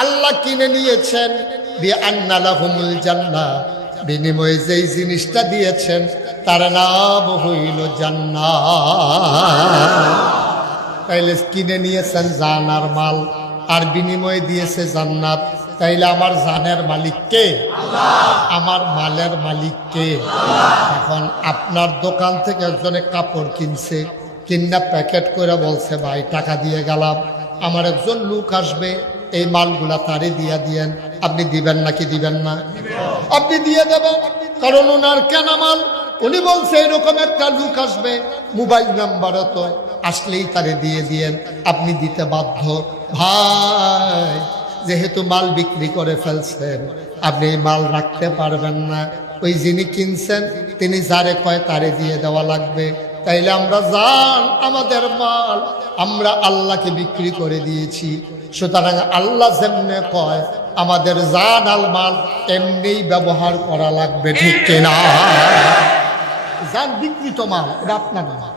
আল্লাহ কিনে নিয়েছেন। বিআন্না লাহুমুল জান্নাহ, বিনিময়ে যেই জিনিসটা দিয়েছেন তার নাম হইল জান্নাত। তাইলে কিনে নিয়েছেন জান আর মাল, আর বিনিময়ে দিয়েছে জান্নাত। তাইলে আমার জানের মালিক কে? আমার মালের মালিক কে? এখন আপনার দোকান থেকে একজনে কাপড় কিনছে, কিনা প্যাকেট করে বলছে, ভাই টাকা দিয়ে গেলাম, আমার একজন লোক আসবে, এই মালগুলা তারে দিয়া দিয়েন। আপনি দিবেন নাকি দিবেন না? আপনি দিয়ে দেবেন, কারণ ওনার কেনা মাল। উনি বলছে এরকম একটা লোক আসবে, মোবাইল নাম্বারও তো, আসলেই তারে দিয়ে দিয়েন। আপনি দিতে বাধ্য। ভাই যেহেতু মাল বিক্রি করে ফেলছেন, আপনি এই মাল রাখতে পারবেন না। ওই যিনি কিনছেন তিনি যারে কয় তারে দিয়ে দেওয়া লাগবে। তাইলে আমরা জান, আমাদের মাল আমরা আল্লাহকে বিক্রি করে দিয়েছি। সুতরাং আল্লাহ যেমনে কয় আমাদের জান আল মাল এমনি ব্যবহার করা লাগবে, ঠিক কিনা? জান বিকৃত মাল, এটা আপনার না।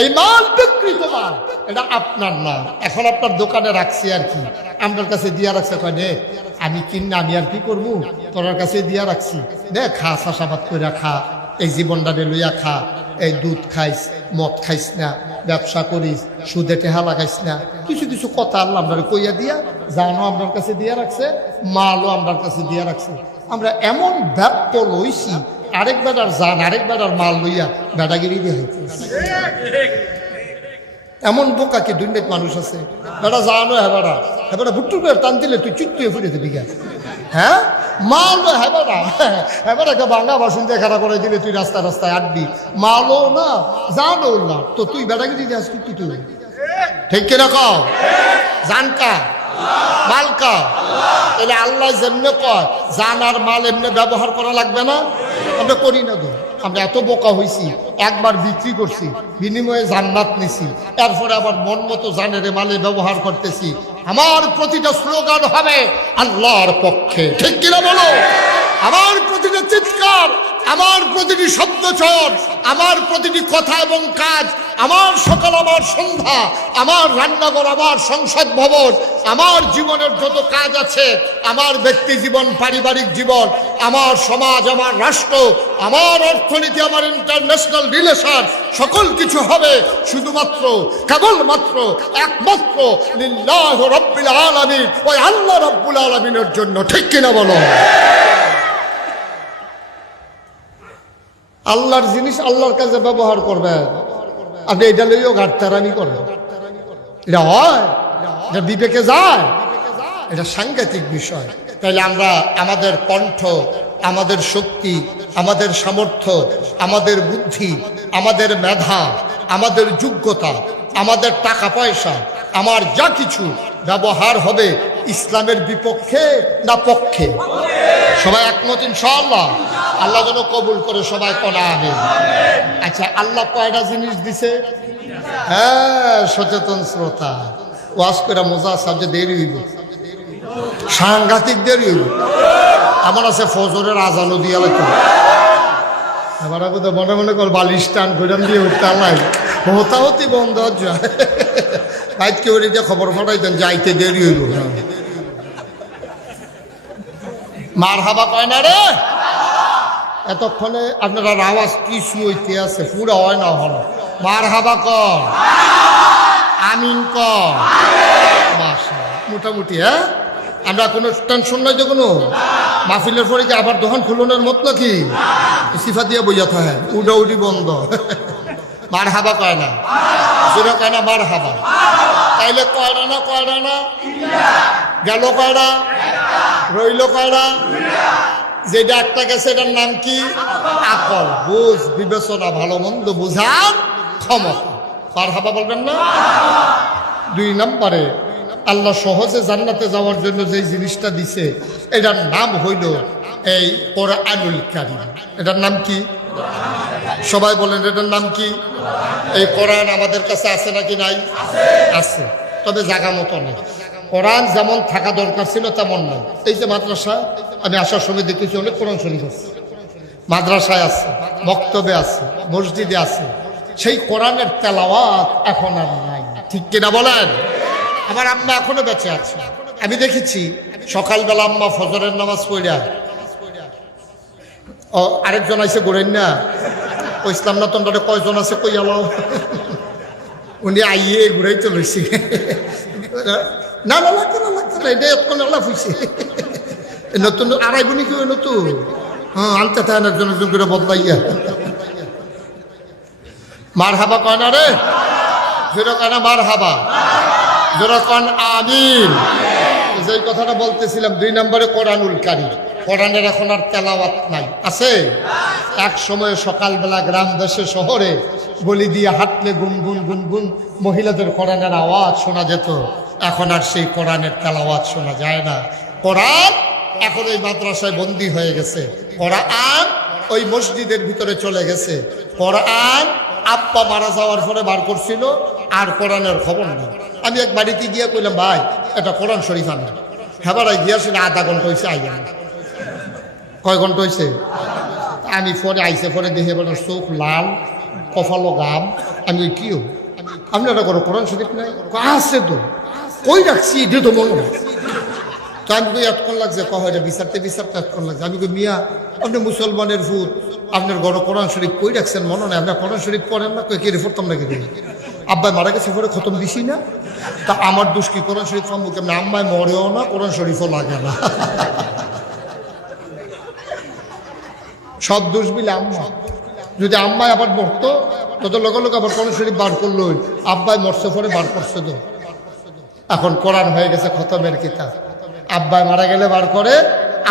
এই মাল বিকৃত মাল, এটা আপনার না। এখন আপনার দোকানে রাখছি আর কি, আমার কাছে দিয়া রাখছে, কয় নে আমি কিনা, আমি আর কি করবো, তোর কাছে দিয়া রাখছি, নে খা, চাষাবাদ করে খা, এই জীবনটারে লইয়া খা, এই দুধ খাইস, মদ খাইস না, ব্যবসা করিস, সুদে টেহা লাগাইস না, কিছু কিছু কথা আল্লাহ আমরা কইয়া দিয়া, জানো আপনার কাছে দিয়া রাখছে, মালও আমার কাছে দিয়া রাখছে। আমরা এমন ব্যাপ্য লইছি, আরেকবার আর জান আরেকবার আর মাল লইয়া বেটাগিরি দিয়ে হইতে। এমন বোকা কি দুনিয়ার মানুষ আছে, বেটা জানো হেবারা হেবারা ভুট্টু করে টান দিলে তুই চুপ তুই ফুটে দিবি, হ্যাঁ মাল হেবারা হেবারাকে বাংলা বাসন দিয়ে খাড়া করে দিলে তুই রাস্তায় রাস্তায় আটবি, মালও না জানো না, তো তুই বেটাগিরি দিয়ে আসবি কি তুই, ঠিক কিনা কও? জানকা মালকা, তাহলে আল্লাহ যেমনে কয় জান আর মাল এমনি ব্যবহার করা লাগবে না, আমরা করি না তো। আমরা এত বোকা হয়েছি, একবার বিক্রি করছি, বিনিময়ে জান্নাত নিছি, এরপরে আবার মন মতো জানের মালে ব্যবহার করতেছি। আমার প্রতিটা স্লোগান হবে আল্লাহর পক্ষে, ঠিক কিনা বলো? আমার প্রতিটা চিৎকার, আমার প্রতিটি শব্দ চয়ন, আমার প্রতিটি কথা এবং কাজ, আমার সকাল আমার সন্ধ্যা, আমার রান্নাঘর, আমার সংসদ ভবন, আমার জীবনের যত কাজ আছে, আমার ব্যক্তি জীবন, পারিবারিক জীবন, আমার সমাজ, আমার রাষ্ট্র, আমার অর্থনীতি, আমার ইন্টারন্যাশনাল রিলেশন, সকল কিছু হবে শুধুমাত্র কেবলমাত্র একমাত্র লিল্লাহ রাব্বিল আলামিন, ওই আল্লাহ রাব্বুল আলামিনের জন্য, ঠিক কিনা বলো? আল্লাহর জিনিস আল্লাহর কাছে ব্যবহার করবেন, আপনি এটা লইও ঘাটতারামি করবেন, এটা হয়, এটা বিবেকে যায়, এটা সাংঘাতিক বিষয়। তাইলে আমরা আমাদের কণ্ঠ, আমাদের শক্তি, আমাদের সামর্থ্য, আমাদের বুদ্ধি, আমাদের মেধা, আমাদের যোগ্যতা, আমাদের টাকা পয়সা, আমার যা কিছু ব্যবহার হবে ইসলামের বিপক্ষে না পক্ষে? সবাই একমত ইনশাআল্লাহ? আল্লাহ যেন কবুল করে, সবাই কোনা আমিন। আচ্ছা, আল্লাহ কয়টা জিনিস দিছে? হ্যাঁ, সচেতন শ্রোতা, ওয়াজ করে মজা সাবজে দেরি হইব, সাংঘাতিক দেরি হইব। আমার আছে ফজরের আজানও দিয়া লাগতো, এবার বোধ মনে মনে কর বালিশ টান ঘুরান দিয়ে উঠতে আল্লাহ হতাহতি বন্ধ যায়। বাইকে ওরে যে খবর ফাটাইতেন যাইতে দেরি হইব। মার হাবা কয় না রে, এতক্ষণে আপনারা আওয়াজ কি শুইতে আছে, পুরো হয় না হল। মার হাবা কর, আমিন কর, মাশাআল্লাহ, মোটামুটি। হ্যাঁ, আমরা কোনো টেনশন নাই তো, কোনো মাহফিলের পরে কি আবার দোকান খুলনের মত নাকি সিফা দিয়ে বইয়া থাকে, উডা উডি বন্ধ। মার হাবা কয় না, জোরে কয় না মার হাবা। তাইলে কয়টা না, কয়টা না গেল, কয়টা রইল, কয়টা? যেটা একটা গেছে এটার নাম কি? আকল, বুঝ, বিবেচনা, ভালো মন্দ বুঝার ক্ষমতা। মার হাবা বলবেন না? 2 নম্বরে আল্লাহ সহজে জান্নাতে যাওয়ার জন্য যে জিনিসটা দিছে এটার নাম হইল এই কোরআনুল কারীম। এটার নাম কি? সবাই বলেন, এটার নাম কি? এই কোরআন আমাদের কাছে আছে নাকি নাই? আছে, তবে জায়গা মতো নেই। কোরআন যেমন থাকা দরকার ছিল তেমন নয়। এই যে মাদ্রাসা, আমি আসার সময় দেখেছি অনেক কোরআন শরীফ আছে, মাদ্রাসায় আছে, মক্তবে আছে, মসজিদে আছে, সেই কোরআনের তেলাওয়াত এখন আর নাই, ঠিক কিনা বলেন? আমার আম্মা এখনো বেঁচে আছে, আমি দেখেছি সকালবেলা আম্মা ফজরের নামাজ পড়া, ও আরেকজন আছে গোড়েন না, ও ইসলাম না তোমরা কয়জন আছে কই আলো, উনি আইয়ে ঘুরাই চলেছি। না না, লাগতো না, লাগতো না, এটা এতক্ষণ আল্লাহ ফুইছে নতুন আড়াই বুনি কেউ নতুন, হ্যাঁ আনতে থাকে না, একজন একজন করে বদলাইয়া। মার হাবা কয় না রে, জোরে কয় না মার হাবা, জোরে কন আমিন। যেই কথাটা বলতেছিলাম, 2 নম্বরে কোরআনুল কারীম। কোরআনের এখন আর তেলাওয়াত নাই, আছে? এক সময় সকালবেলা গ্রাম দেশে শহরে গলি দিয়ে হাঁটলে গুনগুন গুনগুন মহিলাদের কোরআনের আওয়াজ শোনা যেত, এখন আর সেই কোরআনের তেলাওয়াত শোনা যায় না। কোরআন এখন ওই মাদ্রাসায় বন্দী হয়ে গেছে, কোরআন ওই মসজিদের ভিতরে চলে গেছে। কোরআন আব্বা মারা যাওয়ার পরে বার করছিল, আর কোরআনের খবর নেই। আমি এক বাড়িতে গিয়ে কইলাম ভাই এটা কোরআন শরীফ আনা, হেবারাই গিয়া সেটা আধা ঘন্টা হয়েছে আইয়া না। কয় ঘন্টা হয়েছে? আমি পরে আইসে পরে দেখে বলে চোখ লাল, কপালো গাম। আমি ওই কি আপনারা করো কোরআন শরীফ নাই? আছে তো, কই রাখছি এটা তো মনে হয়। তো আমি কই এতক্ষণ লাগছে, কয়টা বিচারতে এতক্ষণ লাগছে। আমি কই মিয়া আপনি মুসলমানের ভূত, আপনার ঘরে কোরআন শরীফ কই রাখছেন মনে নাই? আপনার কোরআন শরীফ পড়েন না? কই কে পড়তাম নাকি দিই? আব্বাই মারা গেছে পরে খতম দিছি না, তা আমার দোষ কি? কোরআন শরীফ পাবো কেমন? আম্মায় মরেও না, কোরআন শরীফও লাগে না। সব দোষ মিলে আম্মা। যদি আম্মায় আবার মরতো তত লগে লগে আবার কোরআন শরীফ বার করলো, আব্বাই মরছে পরে বার করছে তো। এখন কোরআন হয়ে গেছে খতমের কিতাব। আব্বাই মারা গেলে বার করে,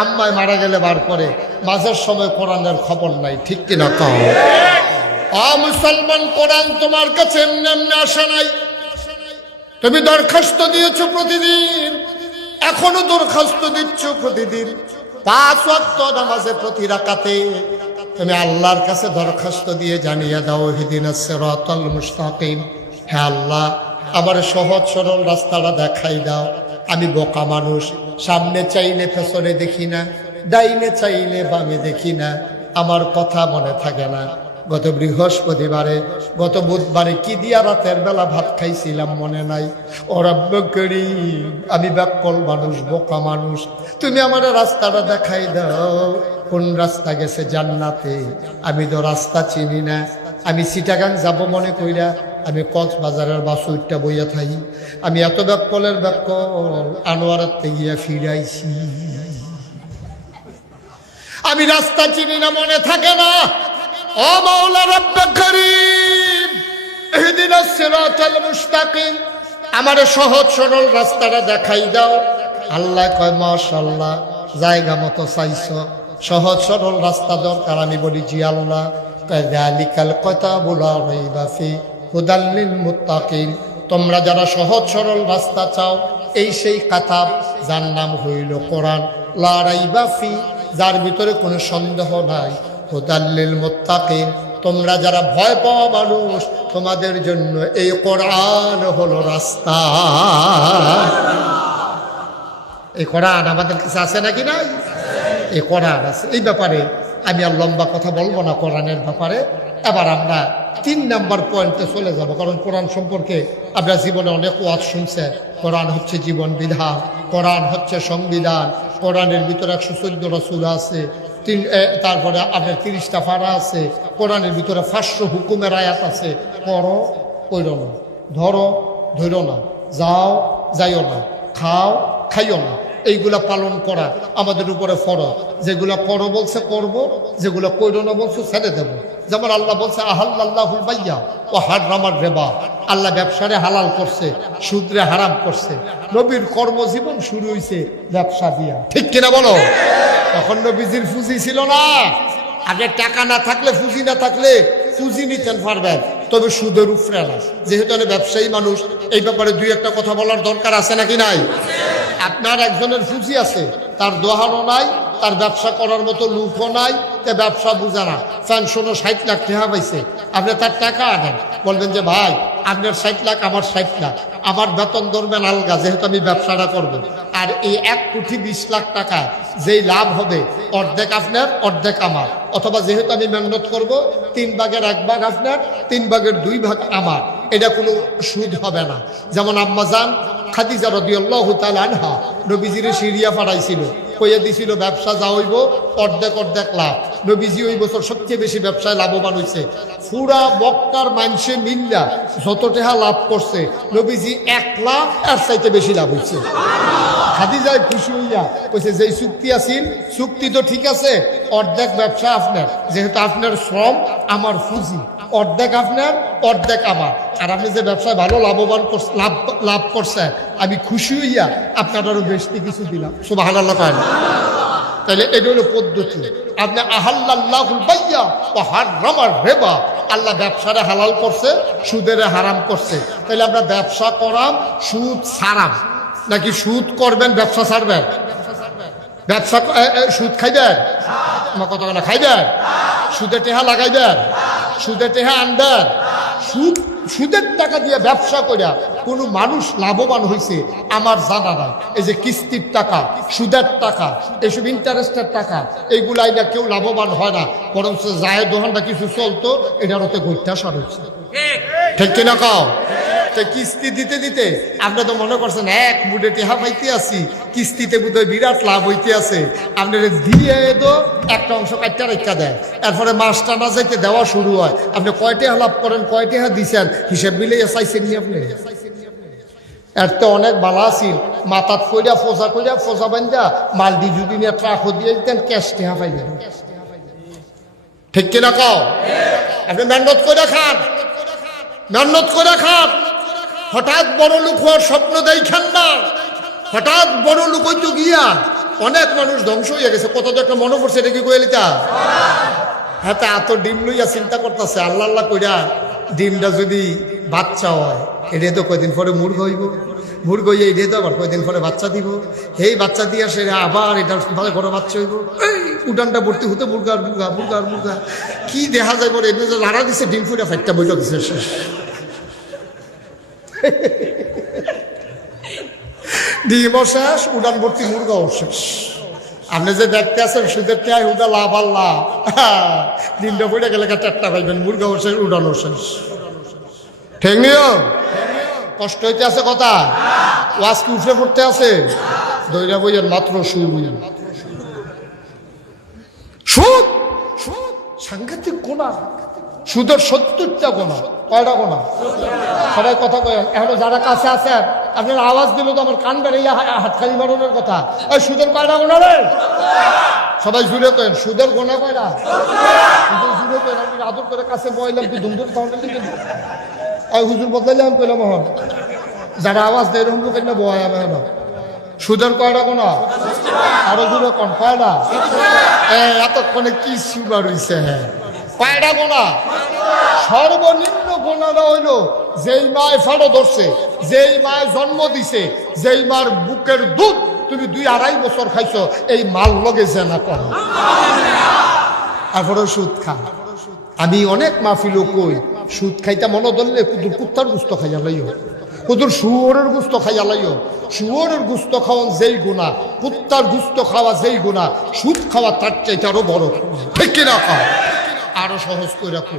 আম্মায় মারা গেলে বার করে, মাঝের সময় কোরআনের খবর নাই। ঠিক কিনা কও? মুসলমান, কোরআন তোমার কাছে এমনি এমনি আসে নাই। তুমি দরখাস্ত দিয়েছো প্রতিদিন, এখনো দরখাস্ত দিচ্ছ প্রতিদিন। 5 ওয়াক্ত নামাজে প্রতি রাকাতে তুমি আল্লাহর কাছে দরখাস্ত দিয়ে জানিয়ে দাও ইহদিনাস সিরাতাল মুস্তাকিম। হে আল্লাহ, আমার সহজ সরল রাস্তাটা দেখাই দাও। আমি বোকা মানুষ, সামনে চাইলে পেছনে দেখি না, ডাইনে চাইলে বামে দেখি না, আমার কথা মনে থাকে না। গত বৃহস্পতিবারে, গত বুধবারে কি দিয়া রাতের বেলা ভাত খাইছিলাম মনে নাই। ও রব্ব করিম, আমি ব্যাকল মানুষ, বোকা মানুষ, তুমি আমার রাস্তাটা দেখাই দাও। কোন রাস্তা গেছে জান্নাতে? আমি তো রাস্তা চিনি না। আমি চিটাগাং যাব মনে কইরা আমি কক্সবাজারের বাসুইটটা বইয়া থাকি। আমি এত ব্যাকলের ব্যাকল, আনোয়ারাতে গিয়া ফিরাইছি। আমি রাস্তা চিনি না, মনে থাকে না। ও মাওলা রব্ব করিম, ইহদিনাস সিরাতাল মুস্তাকিম, আমার সহজ সরল রাস্তাটা দেখাই দাও। আল্লাহ কয় মাশাআল্লাহ, জায়গা মতো চাইছো, সহজ সরল রাস্তা দরকার। আমি বলি জি আল্লাহ। যালিকাল কিতাবুল লা রাইবা ফি হুদাল লিল মুত্তাকিন, তোমরা যারা সহজ সরল রাস্তা চাও, এই সেই কিতাব যার নাম হইল কোরআন। লা রাইবা ফি, যার ভিতরে কোনো সন্দেহ নাই। হুদাল লিল মুত্তাকিন, তোমরা যারা ভয় পাওয়া মানুষ, তোমাদের জন্য এই কোরআন হলো রাস্তা। এই কোরআন আমাদের কাছে আছে নাকি নাই? এই কোরআন আছে। এই ব্যাপারে আমি আর লম্বা কথা বলবো না কোরআনের ব্যাপারে। এবার আমরা 3 নম্বর পয়েন্টে চলে যাব, কারণ কোরআন সম্পর্কে আপনার জীবনে অনেক ওয়াজ শুনছেন। কোরআন হচ্ছে জীবন বিধান, কোরআন হচ্ছে সংবিধান। কোরআনের ভিতরে 114টা সূরা আছে, তারপরে আপনার 30টা পারা আছে। কোরআনের ভিতরে 500 হুকুমের আয়াত আছে। পড়ো, পড়ো না, ধরো, ধরো না, যাও, যাইও না, খাও, খাইও না, এইগুলা পালন করা আমাদের উপরে ফরজ। যেগুলা করো বলছে করবো, যেগুলা কইরো না বলছে ছেড়ে দেবো। যেমন আল্লাহ বলছে আহাল্লাহুল বাইয়া ও হারামার রিবা, আল্লাহ ব্যবসারে হালাল করছে, সুদরে হারাম করছে। নবীর কর্মজীবন শুরু হয়েছে ব্যবসা দিয়া। ঠিক কিনা বলো? তখন নবীজির পুঁজি ছিল না। আগে টাকা না থাকলে, পুঁজি না থাকলে পুঁজি নিতেন পারবেন, তবে সুদের উপরে না। যেহেতু আমি ব্যবসায়ী মানুষ, এই ব্যাপারে 2-1টা কথা বলার দরকার আছে নাকি নাই? আপনার একজনের পুঁজি আছে, তার দোহানো নাই, তার ব্যবসা করার মতো লোকও নাই, তে ব্যবসা বুঝা না। পেনশনও 60 লাখ টাকা পাইছে, আপনি তার টাকা আনেন, বলবেন যে ভাই আপনার 60 লাখ, আমার 60 লাখ, আমার বেতন ধরবেন আলগা, যেহেতু আমি ব্যবসাটা করব। আর এই 1 কোটি 20 লাখ টাকা যেই লাভ হবে, অর্ধেক আপনার, অর্ধেক আমার। অথবা যেহেতু আমি মেহনত করব, 3 ভাগের 1 ভাগ আপনার, 3 ভাগের 2 ভাগ আমার। এটা কোনো সুদ হবে না। যেমন আম্মাজান খাদিজা রাদিয়াল্লাহু তাআলা আনহা নবীজিরে সিরিয়া পাঠাইছিল, কইয়া দিছিল ব্যবসা যা হইব অর্ধেক অর্ধেক লাভ। নবীজি ওই বছর সবচেয়ে বেশি ব্যবসায় লাভবান হয়েছে। পুরা মক্কার মানুষে মিল্লা যত টাকা লাভ করছে, নবীজি 1 লাখ এর চাইতে বেশি লাভ হয়েছে। খাদিজায় খুশি হইয়া কইছে যে চুক্তি আছিল, চুক্তি তো ঠিক আছে, অর্ধেক ব্যবসা আপনার, যেহেতু আপনার শ্রম আমার পুঁজি, অর্ধেক আপনার, অর্ধেক আমার। আর আপনি যে ব্যবসায় ভালো লাভবান লাভ করছেন, আমি খুশি হইয়া আপনার আরো বেশি কিছু দিলাম। সুবহানাল্লাহ। তাহলে এটা হলো পদ্ধতি। আপনি আহাল্লাহুল বাইয়া ওয়া হারামার রিবা, আল্লাহ ব্যবসারে হালাল করছে, সুদের হারাম করছে। তাহলে আমরা ব্যবসা করাম, সুদ ছাড়াম, নাকি সুদ করবেন ব্যবসা ছাড়বেন? ব্যবসা সুদ খাইবেন? আমার কথা না, খাইবেন? সুদে টেহা লাগাইবেন? সুদে টেহা আনবেন? সুদের টাকা দিয়ে ব্যবসা করিয়া কোনো মানুষ লাভবান হয়েছে আমার জানা নাই। এই যে কিস্তির টাকা, সুদের টাকা, এইসব ইন্টারেস্টের টাকা, এইগুলাই না কেউ লাভবান হয় না, বরং যায় দোকানটা কিছু চলতো, এটার ওতে গইটা সার হচ্ছে। ঠিক কিনা কাও? কিস্তি দিতে দিতে আপনি তো মনে করছেন এক মুডে টেহা পাইতে আছি, কিস্তিতে বোধহয় বিরাট লাভ হইতে আছে। আপনার দিয়ে তো একটা অংশ কাটটা রেখা দেয়, এরপরে মাস টানা যাইতে দেওয়া শুরু হয়। আপনি কয় টাকা লাভ করেন, কয় টাকা দিচ্ছেন, হিসেব মিলে চাইছেন নি আপনি? এর তো অনেক ভালো আছিল, মাথাত কইরা ফোজা বান্ধা মাল দি যদি নিয়ে ট্রাক দিয়ে দিতেন, ক্যাশ টেহা পাইলেন। ঠিক কিনা কাও? আপনি মেহনত করে খান, মেহনত করে খান। হঠাৎ বড় লোক হওয়ার স্বপ্ন দেখেন না। হঠাৎ বড় লোক হইতো গিয়া অনেক মানুষ ধ্বংস হয়ে গেছে। কত তো একটা মনে পড়ছে, এটা কি কইলিতা? হ্যাঁ, তা এত ডিম লইয়া চিন্তা করতেছে, আল্লাহ আল্লাহ কইরা ডিমটা যদি বাচ্চা হয়, এটা তো কয়দিন পরে মুরগ হইব, মুরগ হইয়া এটা তো আবার কয়দিন পরে বাচ্চা দিব, এই বাচ্চা দিয়া সে আবার এটা ঘরে বাচ্চা হইব, এই উঠানটা ভর্তি হতে মুরগার মুরগা মুরগার মুরগা কি দেখা যায় বলে এটা যে লাড়া দিছে, ডিম ফুটা ফাইটটা বইটা দিছে শেষ। ডিমও শেষ, উড়ান ভর্তি মুরগাও শেষ। আপনি যে দেখতে আছেন সুদের টায় উদা লাভ আল্লাহ, ডিমটা পড়ে গেলে চারটা পাইবেন, মুরগাও শেষ, উড়ানো শেষ। ঠিক নিও? কষ্ট হইতে আছে কথা, ওয়াজ কি উঠে পড়তে আছে? দইরা বইয়ের মাত্র শুরু। সুদ সাংঘাতিক গোনা, সুদের 70টা গোনা। কয়টা গোনা? সবাই কথা কয়েন। এখন যারা কাছে আছেন আপনার আওয়াজ দিল তো আমার কান বেড়ে হাতখালি মারণের কথা। ওই সুদের কয়টা গোনা রে? সবাই জুড়ে কেন, সুদের গোনা কয়টা? জুড়ে কেন, আমি আদর করে কাছে বইলাম, তুই ধুমধুম তাহলে হুজুর বদলাইলে আমি পেলাম। হন যারা আওয়াজ দেয় এরকম কেন বয় আমি হেন। সুদের কয়টা গোনা? আরো জুড়ে কন কয়টা? এতক্ষণে কি সুবার হইছে? হ্যাঁ, কয়টা গোনা? সর্বনিম্ন গোনাটা হইল যেই মায় ফাড়ো ধরছে, যেই মায় জন্ম দিছে, যেই মার বুকের দুধ তুমি 2-2.5 বছর খাইছো, এই মাল লগে জেনা কর, তারপরে সুদ খা। আমি অনেক মাহফিলও কই, সুদ খাইতে মনে ধরলে কুদুর কুত্তার গুস্ত খাইয়া লাইও, কুদুর শুয়োরের গুস্ত খাইয়া লাইও। শুয়োরের গুস্ত খাওয়ান যেই গুণা, কুত্তার গুস্ত খাওয়া যেই গুণা, সুদ খাওয়া তার চাইতে আরো বড়। ঠিক কিনা? আরো সহজ করে রাখো।